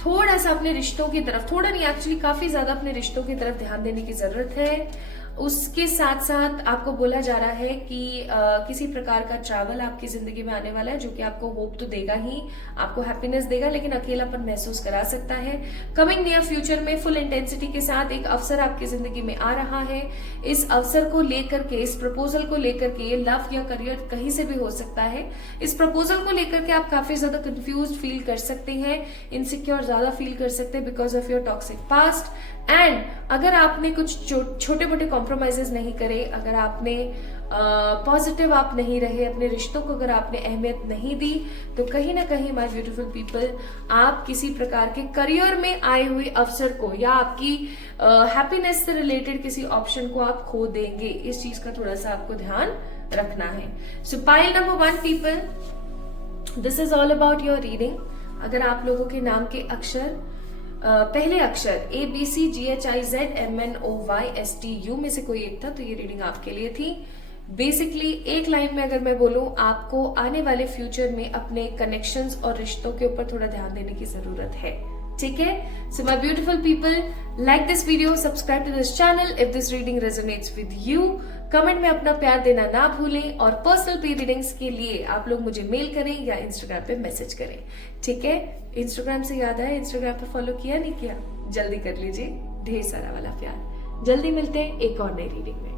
थोड़ा सा अपने रिश्तों की तरफ, थोड़ा नहीं एक्चुअली काफी ज्यादा अपने रिश्तों की तरफ ध्यान देने की जरूरत है। उसके साथ साथ आपको बोला जा रहा है कि किसी प्रकार का ट्रैवल आपकी जिंदगी में आने वाला है, जो कि आपको होप तो देगा ही, आपको हैप्पीनेस देगा, लेकिन अकेलापन महसूस करा सकता है। कमिंग नियर फ्यूचर में फुल इंटेंसिटी के साथ एक अवसर आपकी जिंदगी में आ रहा है। इस अवसर को लेकर के, इस प्रपोजल को लेकर के, ये लव या करियर कहीं से भी हो सकता है। इस प्रपोजल को लेकर के आप काफी ज्यादा कंफ्यूज फील कर सकते हैं, इनसिक्योर ज्यादा फील कर सकते हैं because of your toxic past. And अगर आपने कुछ छोटे मोटे कॉम्प्रोमाइजेस नहीं करे, अगर आपने पॉजिटिव आप नहीं रहे, अपने रिश्तों को अगर आपने अहमियत नहीं दी, तो कहीं ना कहीं माय ब्यूटीफुल पीपल आप किसी प्रकार के करियर में आए हुए अवसर को या आपकी हैप्पीनेस से रिलेटेड किसी ऑप्शन को आप खो देंगे। इस चीज का थोड़ा सा आपको ध्यान रखना है। सो pile number 1 people, this is all about your reading. अगर आप लोगों के नाम के अक्षर पहले अक्षर ABCGHIZMNOYSTU में से कोई एक था, तो ये रीडिंग आपके लिए थी। बेसिकली एक लाइन में अगर मैं बोलूं, आपको आने वाले फ्यूचर में अपने कनेक्शंस और रिश्तों के ऊपर थोड़ा ध्यान देने की जरूरत है। ठीक है, so my beautiful people, like this video, subscribe to this channel if this reading resonates with you. Comment में अपना प्यार देना ना भूलें, और पर्सनल प्री रीडिंग्स के लिए आप लोग मुझे मेल करें या इंस्टाग्राम पे मैसेज करें। ठीक है, इंस्टाग्राम से याद आया, इंस्टाग्राम पे फॉलो किया नहीं किया? जल्दी कर लीजिए, ढेर सारा वाला प्यार। जल्दी मिलते हैं एक और नई रीडिंग में।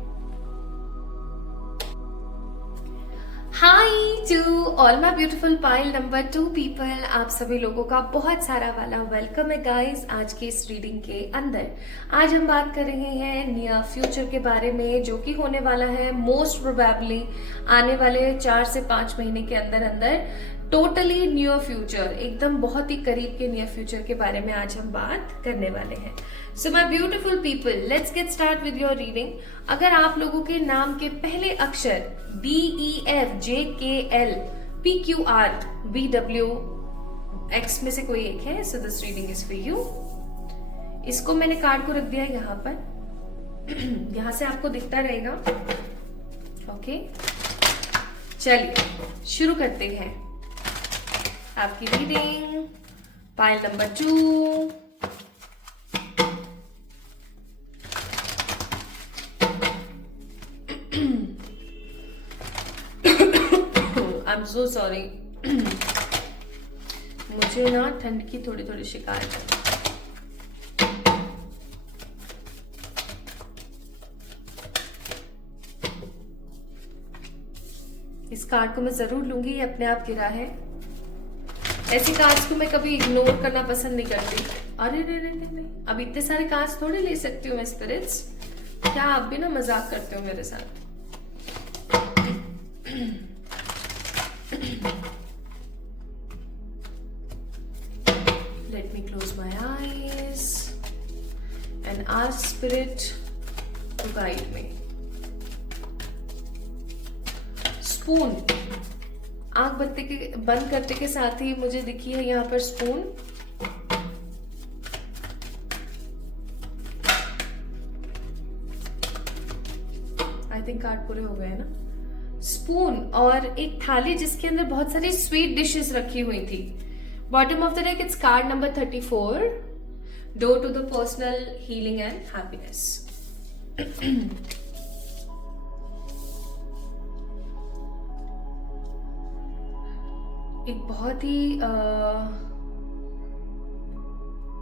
Hi to all my beautiful pile number 2 people, आप सभी लोगों का बहुत सारा वाला वेलकम है गाइस आज की इस रीडिंग के अंदर। आज हम बात कर रहे हैं नियर फ्यूचर के बारे में, जो कि होने वाला है मोस्ट प्रोबेबली आने वाले 4 से 5 महीने के अंदर अंदर। टोटली नियर फ्यूचर, एकदम बहुत ही करीब के नियर फ्यूचर के बारे में आज हम बात करने वाले हैं। सो my beautiful people, let's get start with your reading. अगर आप लोगों के नाम के पहले अक्षर DEFJKL PQRBWX में से कोई एक है, so this reading is for you. इसको मैंने कार्ड को रख दिया है यहाँ पर यहाँ से आपको दिखता रहेगा। ओके, चलिए शुरू करते हैं आपकी reading. Pile number 2, I am so sorry मुझे ना ठंड की थोड़ी थोड़ी शिकायत है। इस कार्ड को मैं जरूर लूंगी, ये अपने आप गिरा है। ऐसी कार्ड्स को मैं कभी इग्नोर करना पसंद नहीं करती। अरे नहीं, अब इतने सारे कार्ड्स थोड़े ले सकती हूँ मैं स्पिरिट्स। क्या आप भी ना मजाक करते हो मेरे साथ? Let me close my eyes and ask spirit to guide me. Spoon, आंख बंद करते के साथ ही मुझे दिखी है यहाँ पर स्पून। आई थिंक कार्ड पूरे हो गए ना। स्पून और एक थाली जिसके अंदर बहुत सारी स्वीट डिशेस रखी हुई थी। Bottom of the deck it's card number 34, door to the personal healing and happiness. एक बहुत ही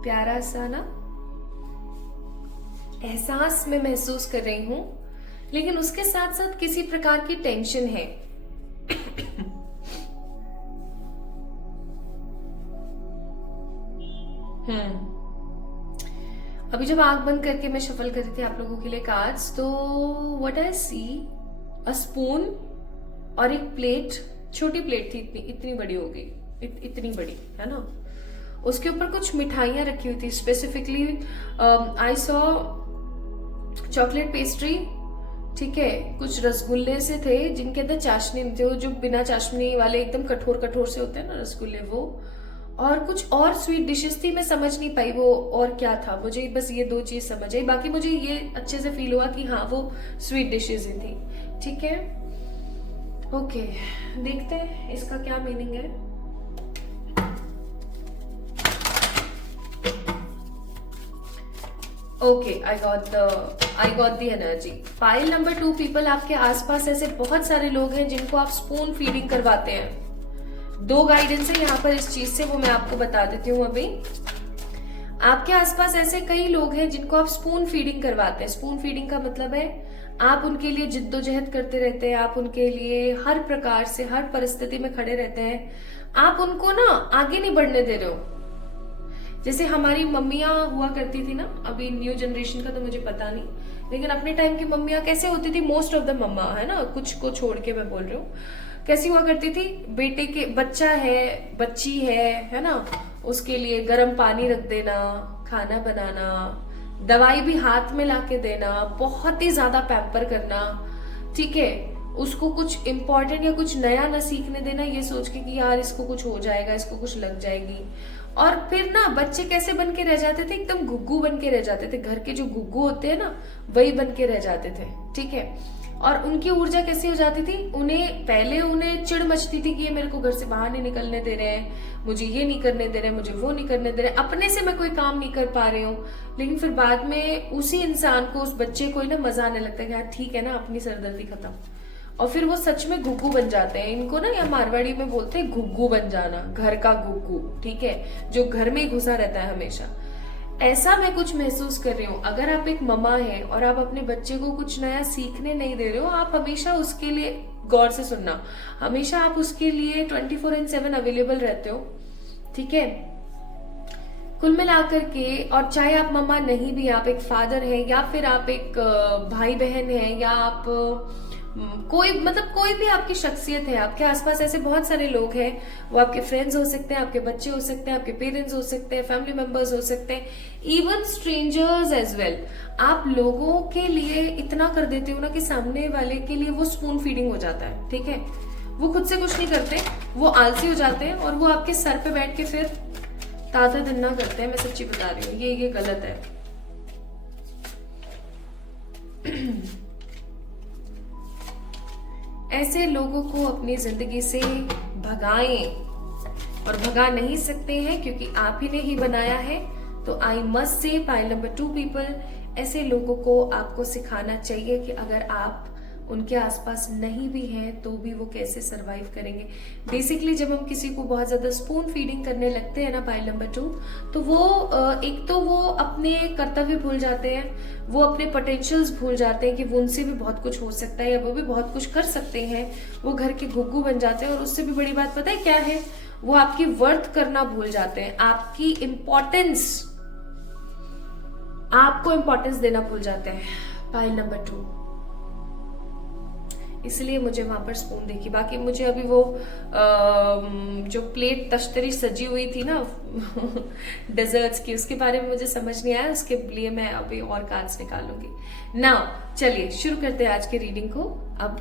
प्यारा सा ना एहसास मैं महसूस कर रही हूं, लेकिन उसके साथ साथ किसी प्रकार की टेंशन है। अभी जब आंख बंद करके मैं शफल कर रही थी आप लोगों के लिए कार्ड्स, तो what I C, a spoon और एक प्लेट, छोटी प्लेट थी, इतनी बड़ी हो गई, इतनी बड़ी है ना। उसके ऊपर कुछ मिठाइयां रखी हुई थी। Specifically I saw chocolate pastry, ठीक है, कुछ रसगुल्ले से थे जिनके अंदर चाशनी नहीं थे, वो जो बिना चाशनी वाले एकदम कठोर कठोर से होते हैं ना रसगुल्ले, वो। और कुछ और स्वीट डिशेस थी, मैं समझ नहीं पाई वो और क्या था। मुझे बस ये 2 चीज समझ आई, बाकी मुझे ये अच्छे से फील हुआ कि हाँ वो स्वीट डिशेस ही थी। ठीक है, ओके, देखते हैं इसका क्या मीनिंग है। Okay, I got the energy. Pile number 2 people, आपके आसपास ऐसे बहुत सारे लोग हैं जिनको आप स्पून फीडिंग करवाते हैं। 2 गाइडेंस है यहाँ पर इस चीज से, वो मैं आपको बता देती हूँ अभी। आपके आसपास ऐसे कई लोग हैं जिनको आप स्पून फीडिंग करवाते हैं। स्पून फीडिंग का मतलब है आप उनके लिए जिद्दोजहद करते रहते हैं, आप उनके लिए हर प्रकार से हर परिस्थिति में खड़े रहते हैं, आप उनको ना आगे नहीं बढ़ने दे रहे हो। जैसे हमारी मम्मियां हुआ करती थी ना, अभी न्यू जनरेशन का तो मुझे पता नहीं, लेकिन अपने टाइम की मम्मियां कैसे होती थी, मोस्ट ऑफ द मम्मा है ना, कुछ को छोड़ के मैं बोल रही हूँ, कैसी हुआ करती थी, बेटे के बच्चा है, बच्ची है ना, उसके लिए गर्म पानी रख देना, खाना बनाना, दवाई भी हाथ में लाके देना, बहुत ही ज्यादा पैम्पर करना, ठीक है, उसको कुछ इम्पोर्टेंट या कुछ नया ना सीखने देना, ये सोच के कि यार इसको कुछ हो जाएगा, इसको कुछ लग जाएगी। और फिर ना बच्चे कैसे बन के रह जाते थे, एकदम गुग्गू बन के रह जाते थे, घर के जो गुग्गू होते हैं ना वही बन के रह जाते थे, ठीक है। और उनकी ऊर्जा कैसी हो जाती थी, पहले उन्हें चिढ़ मचती थी कि ये मेरे को घर से बाहर नहीं निकलने दे रहे हैं, मुझे ये नहीं करने दे रहे हैं, मुझे वो नहीं करने दे रहे हैं, अपने से मैं कोई काम नहीं कर पा रही हूँ। लेकिन फिर बाद में उसी इंसान को, उस बच्चे को ही ना मजा आने लगता है कि यार ठीक है ना, अपनी सरदर्दी खत्म, और फिर वो सच में गुग्गू बन जाते हैं। इनको ना या मारवाड़ी में बोलते हैं गुग्गू बन जाना, घर का गुग्गू, ठीक है, जो घर में ही घुसा रहता है हमेशा। ऐसा मैं कुछ महसूस कर रही हूँ। अगर आप एक ममा है और आप अपने बच्चे को कुछ नया सीखने नहीं दे रहे हो, आप हमेशा उसके लिए, गौर से सुनना, हमेशा आप उसके लिए 24/7 अवेलेबल रहते हो, ठीक है। कुल मिलाकर के, और चाहे आप मम्मा नहीं भी, आप एक फादर हैं या फिर आप एक भाई बहन हैं या आप कोई, मतलब कोई भी आपकी शख्सियत है, आपके आसपास ऐसे बहुत सारे लोग हैं, वो आपके फ्रेंड्स हो सकते हैं, आपके बच्चे हो सकते हैं, आपके पेरेंट्स हो सकते हैं, फैमिली मेंबर्स हो सकते हैं, इवन स्ट्रेंजर्स एज वेल। आप लोगों के लिए इतना कर देते हो ना कि सामने वाले के लिए वो स्पून फीडिंग हो जाता है, ठीक है। वो खुद से कुछ नहीं करते, वो आलसी हो जाते हैं और वो आपके सर पे बैठ के फिर ताता धन्ना करते हैं। मैं सच्ची बता रही हूँ, ये गलत है। ऐसे लोगों को अपनी जिंदगी से भगाएं, और भगा नहीं सकते हैं क्योंकि आप ही ने ही बनाया है। तो I must say pile number 2 people, ऐसे लोगों को आपको सिखाना चाहिए कि अगर आप उनके आसपास नहीं भी हैं तो भी वो कैसे सरवाइव करेंगे। बेसिकली जब हम किसी को बहुत ज्यादा स्पून फीडिंग करने लगते हैं ना, पाइल नंबर 2, तो वो एक तो वो अपने कर्तव्य भूल जाते हैं, वो अपने पोटेंशियल्स भूल जाते हैं कि वो उनसे भी बहुत कुछ हो सकता है या वो भी बहुत कुछ कर सकते हैं। वो घर के घुग्गू बन जाते हैं, और उससे भी बड़ी बात पता है क्या है, वो आपकी वर्थ करना भूल जाते हैं, आपकी इम्पोर्टेंस, आपको इम्पोर्टेंस देना भूल जाते हैं। पाइल नंबर 2, इसलिए मुझे वहां पर स्पून देखी। बाकी मुझे अभी वो जो प्लेट तश्तरी सजी हुई थी ना डेजर्ट्स की, उसके बारे में मुझे समझ नहीं आया, उसके लिए मैं अभी और कार्ड्स निकालूंगी। नाउ चलिए शुरू करते हैं आज के रीडिंग को। अब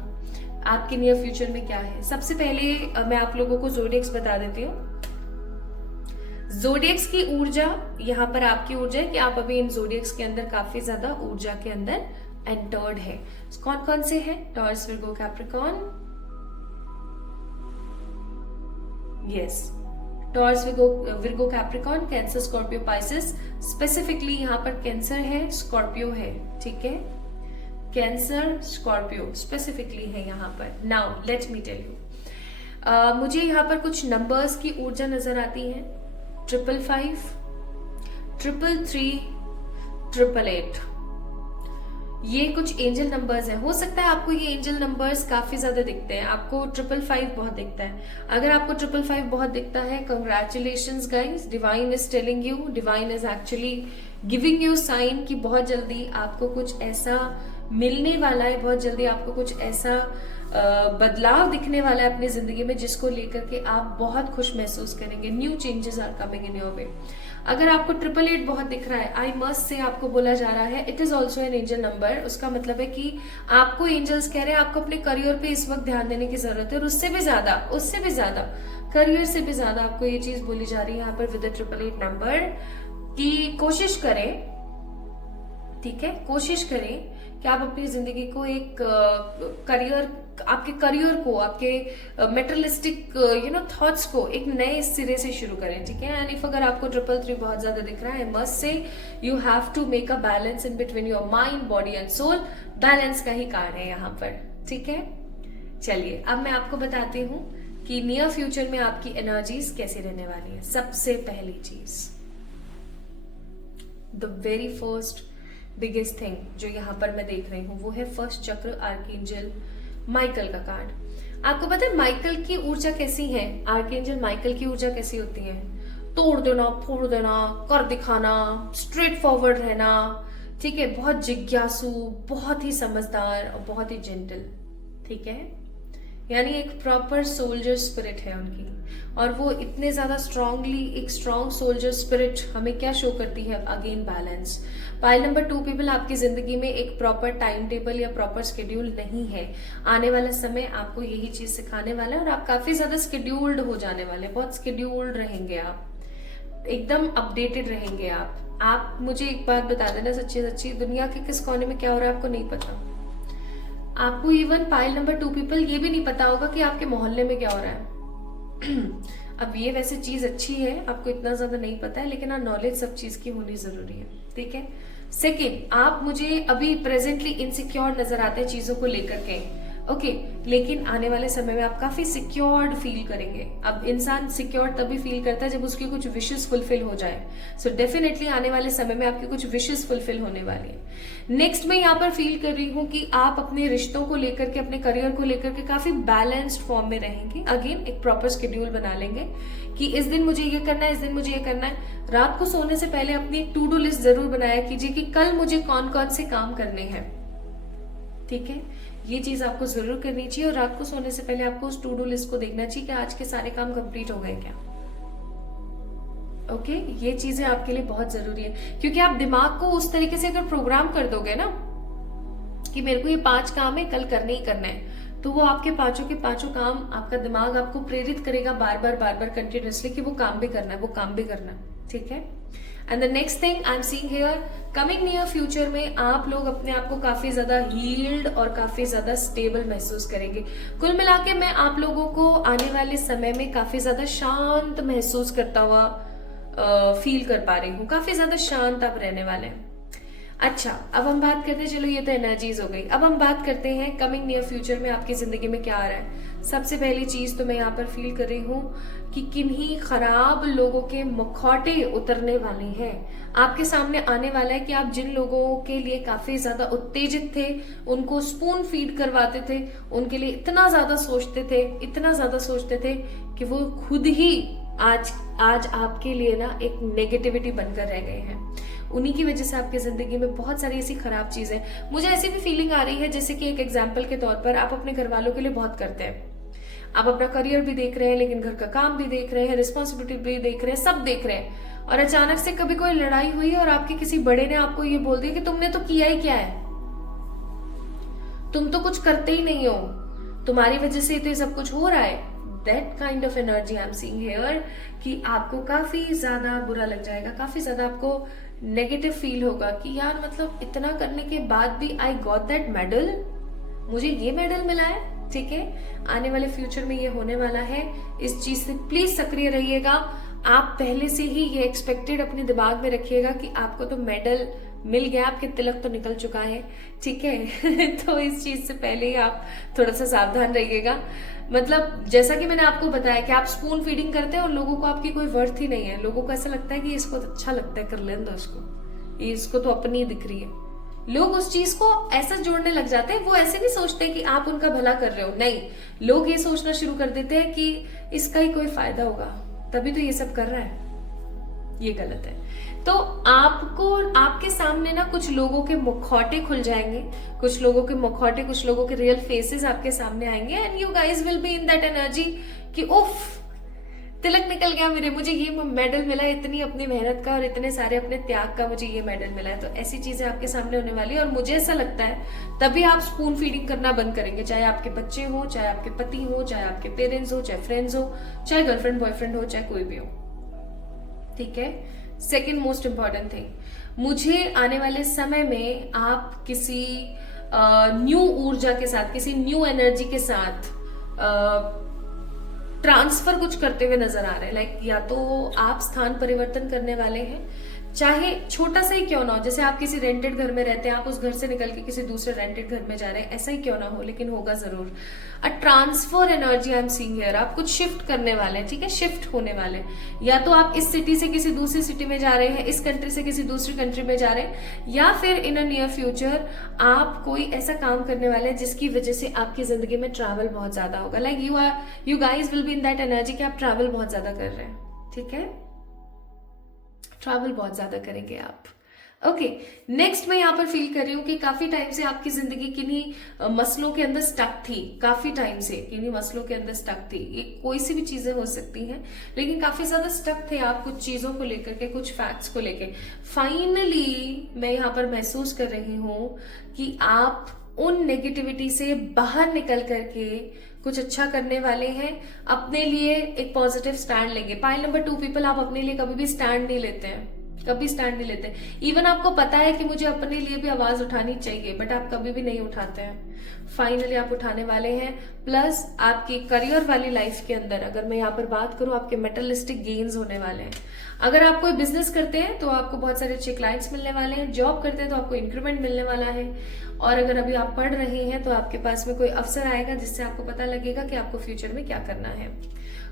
आपके नियर फ्यूचर में क्या है, सबसे पहले मैं आप लोगों को ज़ोडिएक्स बता देती हूँ। ज़ोडिएक्स की ऊर्जा, यहाँ पर आपकी ऊर्जा है कि आप अभी इन ज़ोडिएक्स के अंदर काफी ज्यादा ऊर्जा के अंदर एंटर्ड है। कौन कौन से हैं? Taurus, Virgo, Capricorn. Yes, taurus, Virgo, Capricorn, cancer, Scorpio, Pisces. Specifically यहाँ पर कैंसर है, स्कॉर्पियो है, ठीक है। कैंसर, स्कॉर्पियो स्पेसिफिकली है यहाँ पर। Now let me tell you, मुझे यहाँ पर कुछ नंबर्स की ऊर्जा नजर आती है। 555, 333, 888। ये कुछ एंजल नंबर्स हैं। हो सकता है आपको ये एंजल नंबर्स काफी ज्यादा दिखते हैं, आपको 555 बहुत दिखता है। अगर आपको 555 बहुत दिखता है, congratulations guys, divine is telling you, divine is actually giving you sign कि बहुत जल्दी आपको कुछ ऐसा मिलने वाला है, बहुत जल्दी आपको कुछ ऐसा बदलाव दिखने वाला है अपनी जिंदगी में जिसको लेकर के आप बहुत खुश महसूस करेंगे। New changes are coming in your way. अगर आपको 888 बहुत दिख रहा है, आई मस्ट से आपको बोला जा रहा है it is also an angel number. उसका मतलब है कि आपको एंजल्स कह रहे हैं आपको अपने करियर पे इस वक्त ध्यान देने की जरूरत है, और उससे भी ज्यादा करियर से भी ज्यादा आपको ये चीज बोली जा रही है यहाँ पर विद 888 नंबर की कोशिश करें, ठीक है, कोशिश करें कि आप अपनी जिंदगी को एक करियर, आपके करियर को, आपके मेटेरियलिस्टिक थॉट्स को एक नए सिरे से शुरू करें, ठीक है। एंड इफ अगर आपको 333 बहुत ज्यादा दिख रहा है, must say you have to make a balance in between your mind, body and soul. Balance का ही कार्ड है यहाँ पर, ठीक है। चलिए अब मैं आपको बताती हूँ कि नियर फ्यूचर में आपकी एनर्जीज कैसी रहने वाली है। सबसे पहली चीज, the very first biggest thing जो यहाँ पर मैं देख रही हूँ वो है फर्स्ट चक्र, आर्कएंजल माइकल का कार्ड। आपको पता है माइकल की ऊर्जा कैसी है? आर्कएंजल माइकल की ऊर्जा कैसी होती है? तोड़ देना, फोड़ देना, कर दिखाना, स्ट्रेट फॉरवर्ड रहना, ठीक है, बहुत जिज्ञासु, बहुत ही समझदार और बहुत ही जेंटल, ठीक है। यानी एक प्रॉपर सोल्जर स्पिरिट है उनकी, और वो इतने ज्यादा स्ट्रांगली, एक स्ट्रॉन्ग सोल्जर स्पिरिट हमें क्या शो करती है? Again balance. Pile number 2 people, आपकी जिंदगी में एक प्रॉपर टाइम टेबल या प्रॉपर स्केड्यूल नहीं है। आने वाला समय आपको यही चीज सिखाने वाला है, और आप काफी ज्यादा स्केड्यूल्ड हो जाने वाले, बहुत स्केड्यूल्ड रहेंगे आप, एकदम अपडेटेड रहेंगे आप मुझे एक बात बता देना, सच्ची दुनिया के किस कोने में क्या हो रहा है आपको नहीं पता। आपको इवन पाइल नंबर 2 पीपल ये भी नहीं पता होगा कि आपके मोहल्ले में क्या हो रहा है। अब ये वैसे चीज अच्छी है, आपको इतना ज्यादा नहीं पता है, लेकिन नॉलेज सब चीज की होनी जरूरी है, ठीक है। सेकेंड, आप मुझे अभी प्रेजेंटली इनसिक्योर नजर आते हैं चीजों को लेकर के। ओके लेकिन आने वाले समय में आप काफी सिक्योर्ड फील करेंगे। अब इंसान सिक्योर तभी फील करता है जब उसकी कुछ विशेस फुलफिल हो जाए। सो डेफिनेटली आने वाले समय में आपकी कुछ विशेस फुलफिल होने वाली है। नेक्स्ट मैं यहाँ पर फील कर रही हूँ कि आप अपने रिश्तों को लेकर के, अपने करियर को लेकर के काफी बैलेंस्ड फॉर्म में रहेंगे। अगेन एक प्रॉपर शेड्यूल बना लेंगे कि इस दिन मुझे ये करना है, इस दिन मुझे ये करना है। रात को सोने से पहले अपनी एक टू डू लिस्ट जरूर बनाया कीजिए कि कल मुझे कौन कौन से काम करने हैं। ठीक है, ये चीज आपको जरूर करनी चाहिए और रात को सोने से पहले आपको उस टू डू लिस्ट को देखना चाहिए कि आज के सारे काम कंप्लीट हो गए क्या। ओके ये चीजें आपके लिए बहुत जरूरी है, क्योंकि आप दिमाग को उस तरीके से अगर प्रोग्राम कर दोगे ना कि मेरे को ये 5 काम है कल करने ही करना है, तो वो आपके पांचों के पांचों काम, आपका दिमाग आपको प्रेरित करेगा बार बार कंटिन्यूअसली कि वो काम भी करना है, वो काम भी करना है। ठीक है, and the next thing I am seeing here, coming near future में आप लोग अपने आप को काफी ज्यादा हील्ड और काफी ज्यादा स्टेबल महसूस करेंगे। कुल मिला के मैं आप लोगों को आने वाले समय में काफी ज्यादा शांत महसूस करता हुआ फील कर पा रही हूँ। काफी ज्यादा शांत आप रहने वाले हैं। अच्छा, अब हम बात करते हैं, चलो ये तो एनर्जीज हो गई, अब हम बात करते हैं कमिंग नियर फ्यूचर में आपकी जिंदगी में क्या आ रहा है। सबसे पहली चीज तो मैं यहाँ पर फील कर रही हूँ कि किन्हीं खराब लोगों के मुखौटे उतरने वाले हैं। आपके सामने आने वाला है कि आप जिन लोगों के लिए काफी ज्यादा उत्तेजित थे, उनको स्पून फीड करवाते थे, उनके लिए इतना ज्यादा सोचते थे कि वो खुद ही आज आपके लिए ना एक नेगेटिविटी बनकर रह गए हैं। उन्हीं की वजह से आपकी जिंदगी में बहुत सारी ऐसी खराब चीजें, मुझे ऐसी भी फीलिंग आ रही है जैसे कि एक एग्जाम्पल के तौर पर आप अपने घर वालों के लिए बहुत करते हैं, आप अपना करियर भी देख रहे हैं, लेकिन घर का काम भी देख रहे हैं, रिस्पॉन्सिबिलिटी भी देख रहे हैं, सब देख रहे हैं, और अचानक से कभी कोई लड़ाई हुई और आपके किसी बड़े ने आपको ये बोल दिया कि तुमने तो किया ही क्या है, तुम तो कुछ करते ही नहीं हो, तुम्हारी वजह से तो ये सब कुछ हो रहा है। That kind of energy I am seeing here कि आपको काफी ज्यादा बुरा लग जाएगा, काफी ज्यादा आपको नेगेटिव फील होगा कि यार मतलब इतना करने के बाद भी आई गॉट दैट मेडल, मुझे ये मेडल मिला है। ठीक है, आने वाले फ्यूचर में ये होने वाला है, इस चीज से प्लीज सक्रिय रहिएगा। आप पहले से ही ये एक्सपेक्टेड अपने दिमाग में रखिएगा कि आपको तो मेडल मिल गया, आपके तिलक तो निकल चुका है। ठीक है तो इस चीज से पहले ही आप थोड़ा सा सावधान रहिएगा। मतलब जैसा कि मैंने आपको बताया कि आप स्पून फीडिंग करते हैं और लोगों को आपकी कोई वर्थ ही नहीं है, लोगों को ऐसा लगता है कि इसको तो अच्छा लगता है, कर लेने दो इसको तो अपनी दिख रही है। लोग उस चीज को ऐसा जोड़ने लग जाते हैं, वो ऐसे नहीं सोचते कि आप उनका भला कर रहे हो, नहीं, लोग ये सोचना शुरू कर देते हैं कि इसका ही कोई फायदा होगा तभी तो ये सब कर रहा है। ये गलत है। तो आपको, आपके सामने ना कुछ लोगों के मुखौटे खुल जाएंगे, कुछ लोगों के मुखौटे, कुछ लोगों के रियल फेसेस आपके सामने आएंगे, and you guys will be in that energy कि उफ तिलक निकल गया मेरे, मुझे ये मेडल मिला, इतनी अपनी मेहनत का और इतने सारे अपने त्याग का मुझे ये मेडल मिला है। तो ऐसी चीजें आपके सामने होने वाली है, और मुझे ऐसा लगता है तभी आप स्पून फीडिंग करना बंद करेंगे, चाहे आपके बच्चे हो, चाहे आपके पति हो, चाहे आपके पेरेंट्स हो, चाहे फ्रेंड्स हो, चाहे गर्लफ्रेंड बॉयफ्रेंड हो, चाहे कोई भी हो। ठीक है, सेकेंड मोस्ट इंपॉर्टेंट थिंग, मुझे आने वाले समय में आप किसी न्यू ऊर्जा के साथ, किसी न्यू एनर्जी के साथ ट्रांसफर कुछ करते हुए नजर आ रहे हैं। लाइक या तो आप स्थान परिवर्तन करने वाले हैं, चाहे छोटा सा ही क्यों ना हो, जैसे आप किसी रेंटेड घर में रहते हैं, आप उस घर से निकल के किसी दूसरे रेंटेड घर में जा रहे हैं, ऐसा ही क्यों ना हो, लेकिन होगा जरूर। A transfer energy I am seeing here, आप कुछ शिफ्ट करने वाले हैं। ठीक है, शिफ्ट होने वाले हैं, या तो आप इस सिटी से किसी दूसरी सिटी में जा रहे हैं, इस कंट्री से किसी दूसरी कंट्री में जा रहे हैं, या फिर इन अ नियर फ्यूचर आप कोई ऐसा काम करने वाले हैं जिसकी वजह से आपकी जिंदगी में ट्रैवल बहुत ज्यादा होगा। Like you guys will be in that energy कि आप ट्रैवल बहुत ज्यादा कर रहे हैं। ठीक है, ट्रैवल बहुत ज्यादा करेंगे आप। ओके, नेक्स्ट मैं यहाँ पर फील कर रही हूँ कि काफी टाइम से आपकी जिंदगी किन्हीं मसलों के अंदर स्टक थी, काफी टाइम से किन्हीं मसलों के अंदर स्टक थी। ये कोई सी भी चीजें हो सकती हैं, लेकिन काफी ज्यादा स्टक थे आप कुछ चीजों को लेकर के, कुछ फैक्ट्स को लेकर। फाइनली मैं यहाँ पर महसूस कर रही हूँ कि आप उन नेगेटिविटी से बाहर निकल करके कुछ अच्छा करने वाले हैं, अपने लिए एक पॉजिटिव स्टैंड लेंगे। पॉइंट नंबर 2, पीपल, आप अपने लिए कभी भी स्टैंड नहीं लेते हैं। कभी स्टैंड नहीं लेते। इवन आपको पता है कि मुझे अपने लिए भी आवाज उठानी चाहिए, बट आप कभी भी नहीं उठाते हैं। फाइनली आप उठाने वाले हैं। प्लस आपकी करियर वाली लाइफ के अंदर अगर मैं यहाँ पर बात करूं, आपके मेटलिस्टिक गेन्स होने वाले हैं। अगर आप कोई बिजनेस करते हैं तो आपको बहुत सारे अच्छे क्लाइंट्स मिलने वाले हैं। जॉब करते हैं तो आपको इंक्रीमेंट मिलने वाला है। और अगर अभी आप पढ़ रहे हैं तो आपके पास में कोई अवसर आएगा जिससे आपको पता लगेगा कि आपको फ्यूचर में क्या करना है।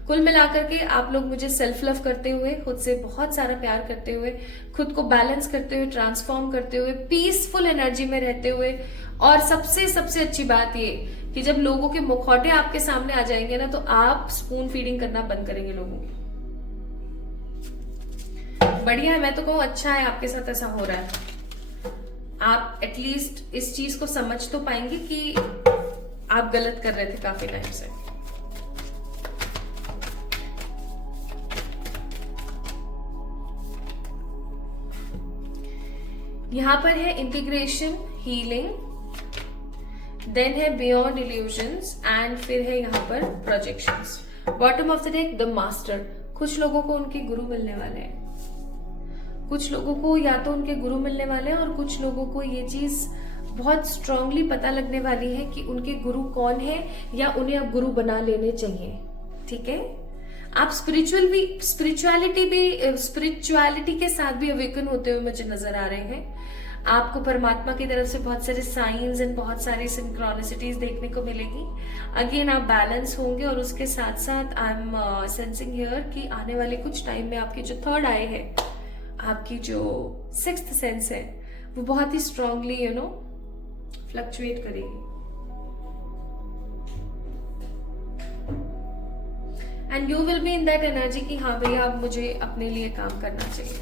कुल मिलाकर के आप लोग मुझे सेल्फ लव करते हुए, खुद से बहुत सारा प्यार करते हुए, खुद को बैलेंस करते हुए, ट्रांसफॉर्म करते हुए, पीसफुल एनर्जी में रहते हुए, और सबसे अच्छी बात ये कि जब लोगों के मुखौटे आपके सामने आ जाएंगे ना, तो आप स्पून फीडिंग करना बंद करेंगे लोगों को। बढ़िया है, मैं तो कहूँ अच्छा है आपके साथ ऐसा हो रहा है। आप एटलीस्ट इस चीज को समझ तो पाएंगे कि आप गलत कर रहे थे काफी टाइम से। यहां पर है इंटीग्रेशन, हीलिंग, देन है बियॉन्ड इल्यूजन्स, एंड फिर है यहाँ पर projections. Bottom of the deck the master. कुछ लोगों को उनके गुरु मिलने वाले हैं, कुछ लोगों को या तो उनके गुरु मिलने वाले हैं, और कुछ लोगों को ये चीज बहुत स्ट्रांगली पता लगने वाली है कि उनके गुरु कौन है, या उन्हें अब गुरु बना लेने चाहिए। ठीक है, आप स्पिरिचुअलिटी के साथ भी अवेकन होते हुए मुझे नजर आ रहे हैं। आपको परमात्मा की तरफ से बहुत सारे साइंस एंड बहुत सारी सिंक्रोनिसिटीज देखने को मिलेगी। अगेन आप बैलेंस होंगे, और उसके साथ साथ आई एम सेंसिंग हियर कि आने वाले कुछ टाइम में आपकी जो थर्ड आई है, आपकी जो सिक्स्थ सेंस है, वो बहुत ही स्ट्रांगली फ्लक्चुएट करेगी। And you will be in that energy कि हाँ भैया अब मुझे अपने लिए काम करना चाहिए।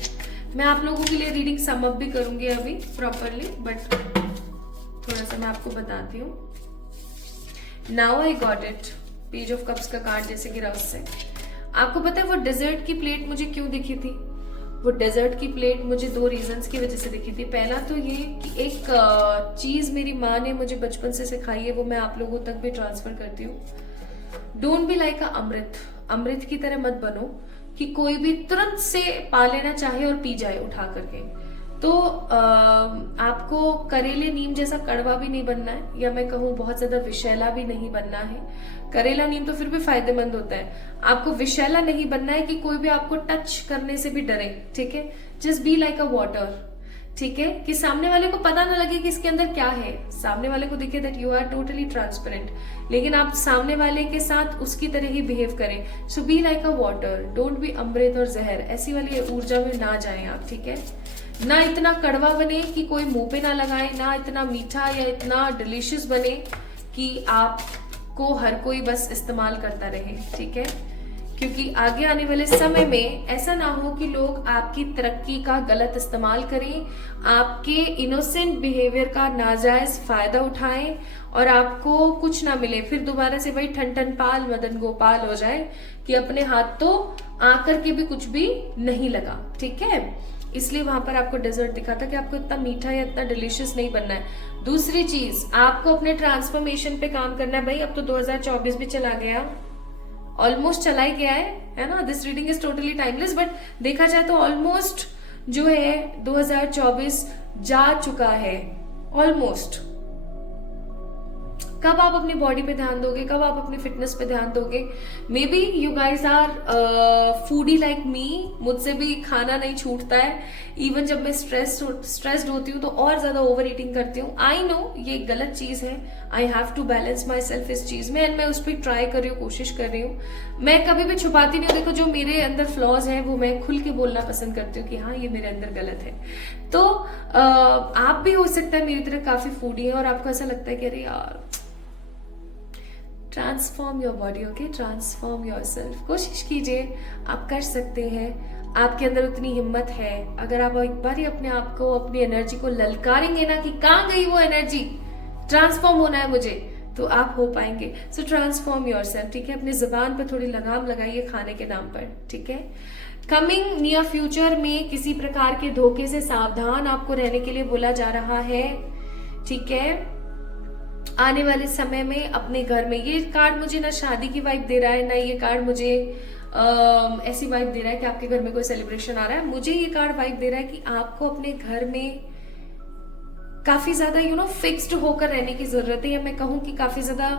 मैं आप लोगों के लिए रीडिंग सम अप भी करूंगी अभी प्रॉपरली, बट थोड़ा सा मैं आपको बताती हूँ। Now I got it, page of cups का कार्ड जैसे गिरा उससे। आपको पता है वो डेजर्ट की प्लेट मुझे क्यों दिखी थी? वो डेजर्ट की प्लेट मुझे दो रीजंस की वजह से दिखी थी। पहला तो ये कि एक चीज मेरी माँ ने मुझे बचपन से सिखाई है, वो मैं आप लोगों तक भी ट्रांसफर करती हूँ। डोंट बी लाइक अ अमृत की तरह मत बनो कि कोई भी तुरंत से पा लेना चाहे और पी जाए उठा करके। तो आपको करेले नीम जैसा कड़वा भी नहीं बनना है, या मैं कहूँ बहुत ज्यादा विषैला भी नहीं बनना है। करेला नीम तो फिर भी फायदेमंद होता है, आपको विषैला नहीं बनना है कि कोई भी आपको टच करने से भी डरे। ठीक है, just be like a water. ठीक है, कि सामने वाले को पता ना लगे कि इसके अंदर क्या है, सामने वाले को दिखे that you are totally transparent, लेकिन आप सामने वाले के साथ उसकी तरह ही बिहेव करें। So be like a water, don't be अमृत और जहर, ऐसी वाली ऊर्जा में ना जाएं आप। ठीक है, ना इतना कड़वा बने कि कोई मुंह पे ना लगाए, ना इतना मीठा या इतना डिलीशियस बने कि आपको हर कोई बस इस्तेमाल करता रहे। ठीक है, क्योंकि आगे आने वाले समय में ऐसा ना हो कि लोग आपकी तरक्की का गलत इस्तेमाल करें, आपके इनोसेंट बिहेवियर का नाजायज फायदा उठाएं, और आपको कुछ ना मिले, फिर दोबारा से वही ठन ठन पाल मदन गोपाल हो जाए कि अपने हाथ तो आकर के भी कुछ भी नहीं लगा। ठीक है, इसलिए वहां पर आपको डेजर्ट दिखा था कि आपको इतना मीठा या इतना डिलीशियस नहीं बनना है। दूसरी चीज, आपको अपने ट्रांसफॉर्मेशन पे काम करना है। भाई अब तो 2024 भी चला गया, ऑलमोस्ट चला ही गया है ना। This reading is totally timeless, but देखा जाए तो ऑलमोस्ट जो है 2024 जा चुका है ऑलमोस्ट। कब आप अपनी बॉडी पे ध्यान दोगे, कब आप अपनी फिटनेस पे ध्यान दोगे? Maybe you guys are foodie like me, मुझसे भी खाना नहीं छूटता है। इवन जब मैं स्ट्रेस्ड होती हूँ तो और ज्यादा ओवर ईटिंग करती हूँ। आई नो ये गलत चीज है, I have to balance myself इस चीज में, एंड मैं उस पर ट्राई कर रही हूँ, कोशिश कर रही हूँ। मैं कभी भी छुपाती नहीं हूँ। देखो, जो मेरे अंदर फ्लॉज हैं वो मैं खुल के बोलना पसंद करती हूँ कि हाँ ये मेरे अंदर गलत है। तो आप भी हो सकता है मेरी तरह काफी फूडी है और आपको ऐसा लगता है कि अरे यार transform your body, okay, transform your self. कोशिश कीजिए, आप कर सकते हैं, आपके अंदर उतनी हिम्मत है। अगर आप एक बार ही अपने आप को, अपनी एनर्जी को ललकारेंगे ना कि कहाँ गई वो एनर्जी, ट्रांसफॉर्म होना है मुझे, तो आप हो पाएंगे। सो ट्रांसफॉर्म योर सेल्फ। ठीक है, अपनी जुबान पर थोड़ी लगाम लगाइए खाने के नाम पर। ठीक है, कमिंग नियर फ्यूचर में किसी प्रकार के धोखे से सावधान आपको रहने के लिए बोला जा रहा है। ठीक है, आने वाले समय में अपने घर में, ये कार्ड मुझे ना शादी की वाइब दे रहा है, ना ये कार्ड मुझे ऐसी वाइब दे रहा है कि आपके घर में कोई सेलिब्रेशन आ रहा है। मुझे ये कार्ड वाइब दे रहा है कि आपको अपने घर में काफी ज्यादा फिक्स्ड होकर रहने की जरूरत है, या मैं कहूँ कि काफी ज्यादा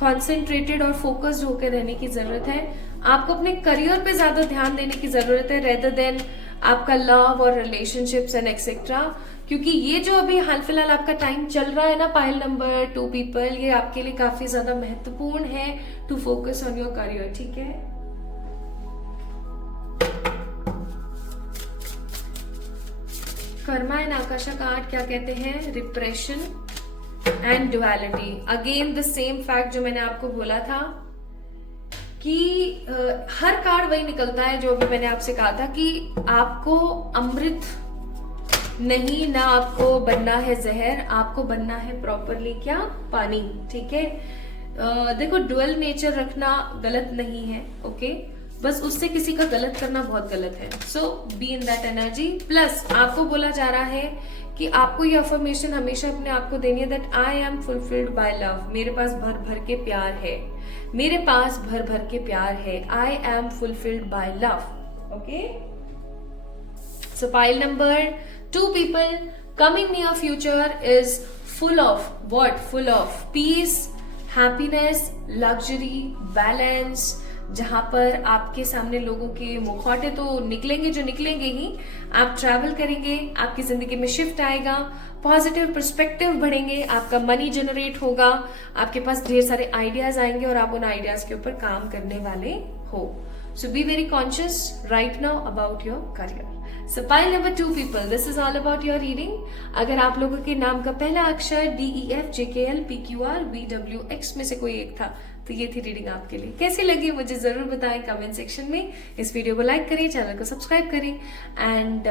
कॉन्सेंट्रेटेड और फोकस्ड होकर रहने की जरूरत है। आपको अपने करियर पे ज्यादा ध्यान देने की जरूरत है रेदर देन आपका लव और रिलेशनशिप्स एंड एक्सेट्रा, क्योंकि ये जो अभी हाल फिलहाल आपका टाइम चल रहा है ना पाइल नंबर 2 पीपल, ये आपके लिए काफी ज्यादा महत्वपूर्ण है to focus on your career. ठीक है, कर्मा एंड आकाशा कार्ड क्या कहते हैं? Repression and duality. Again the same fact जो मैंने आपको बोला था कि हर कार्ड वही निकलता है जो अभी मैंने आपसे कहा था कि आपको अमृत नहीं, ना आपको बनना है जहर, आपको बनना है प्रॉपरली क्या? पानी। ठीक है, देखो डुअल नेचर रखना गलत नहीं है, ओके, बस उससे किसी का गलत करना बहुत गलत है। So be in that energy. Plus आपको बोला जा रहा है कि आपको ये अफर्मेशन हमेशा अपने आप को देनी है that I am fulfilled by love. मेरे पास भर भर के प्यार है, मेरे पास भर भर के प्यार है। I am fulfilled by love. Okay, so pile number 2 people, coming near future is full of what? Full of peace, happiness, luxury, balance, जहां पर आपके सामने लोगों के मुखौटे तो निकलेंगे, जो निकलेंगे ही। आप ट्रैवल करेंगे, आपकी जिंदगी में शिफ्ट आएगा, पॉजिटिव पर्सपेक्टिव बढ़ेंगे, आपका मनी जनरेट होगा, आपके पास ढेर सारे आइडियाज आएंगे और आप उन आइडियाज के ऊपर काम करने वाले हो। So be very conscious right now about your career. So pile number 2 people, this is all about your reading. अगर आप लोगों के नाम का पहला अक्षर DEF, JKL, PQR, VWX में से कोई एक था तो ये थी रीडिंग आपके लिए। कैसी लगी मुझे जरूर बताएं कमेंट सेक्शन में। इस वीडियो को लाइक करें, चैनल को सब्सक्राइब करें and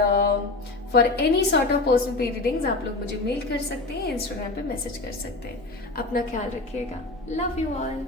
for any sort of personal pay readings आप लोग मुझे मेल कर सकते हैं, इंस्टाग्राम पे मैसेज कर सकते हैं। अपना ख्याल रखिएगा। Love you all.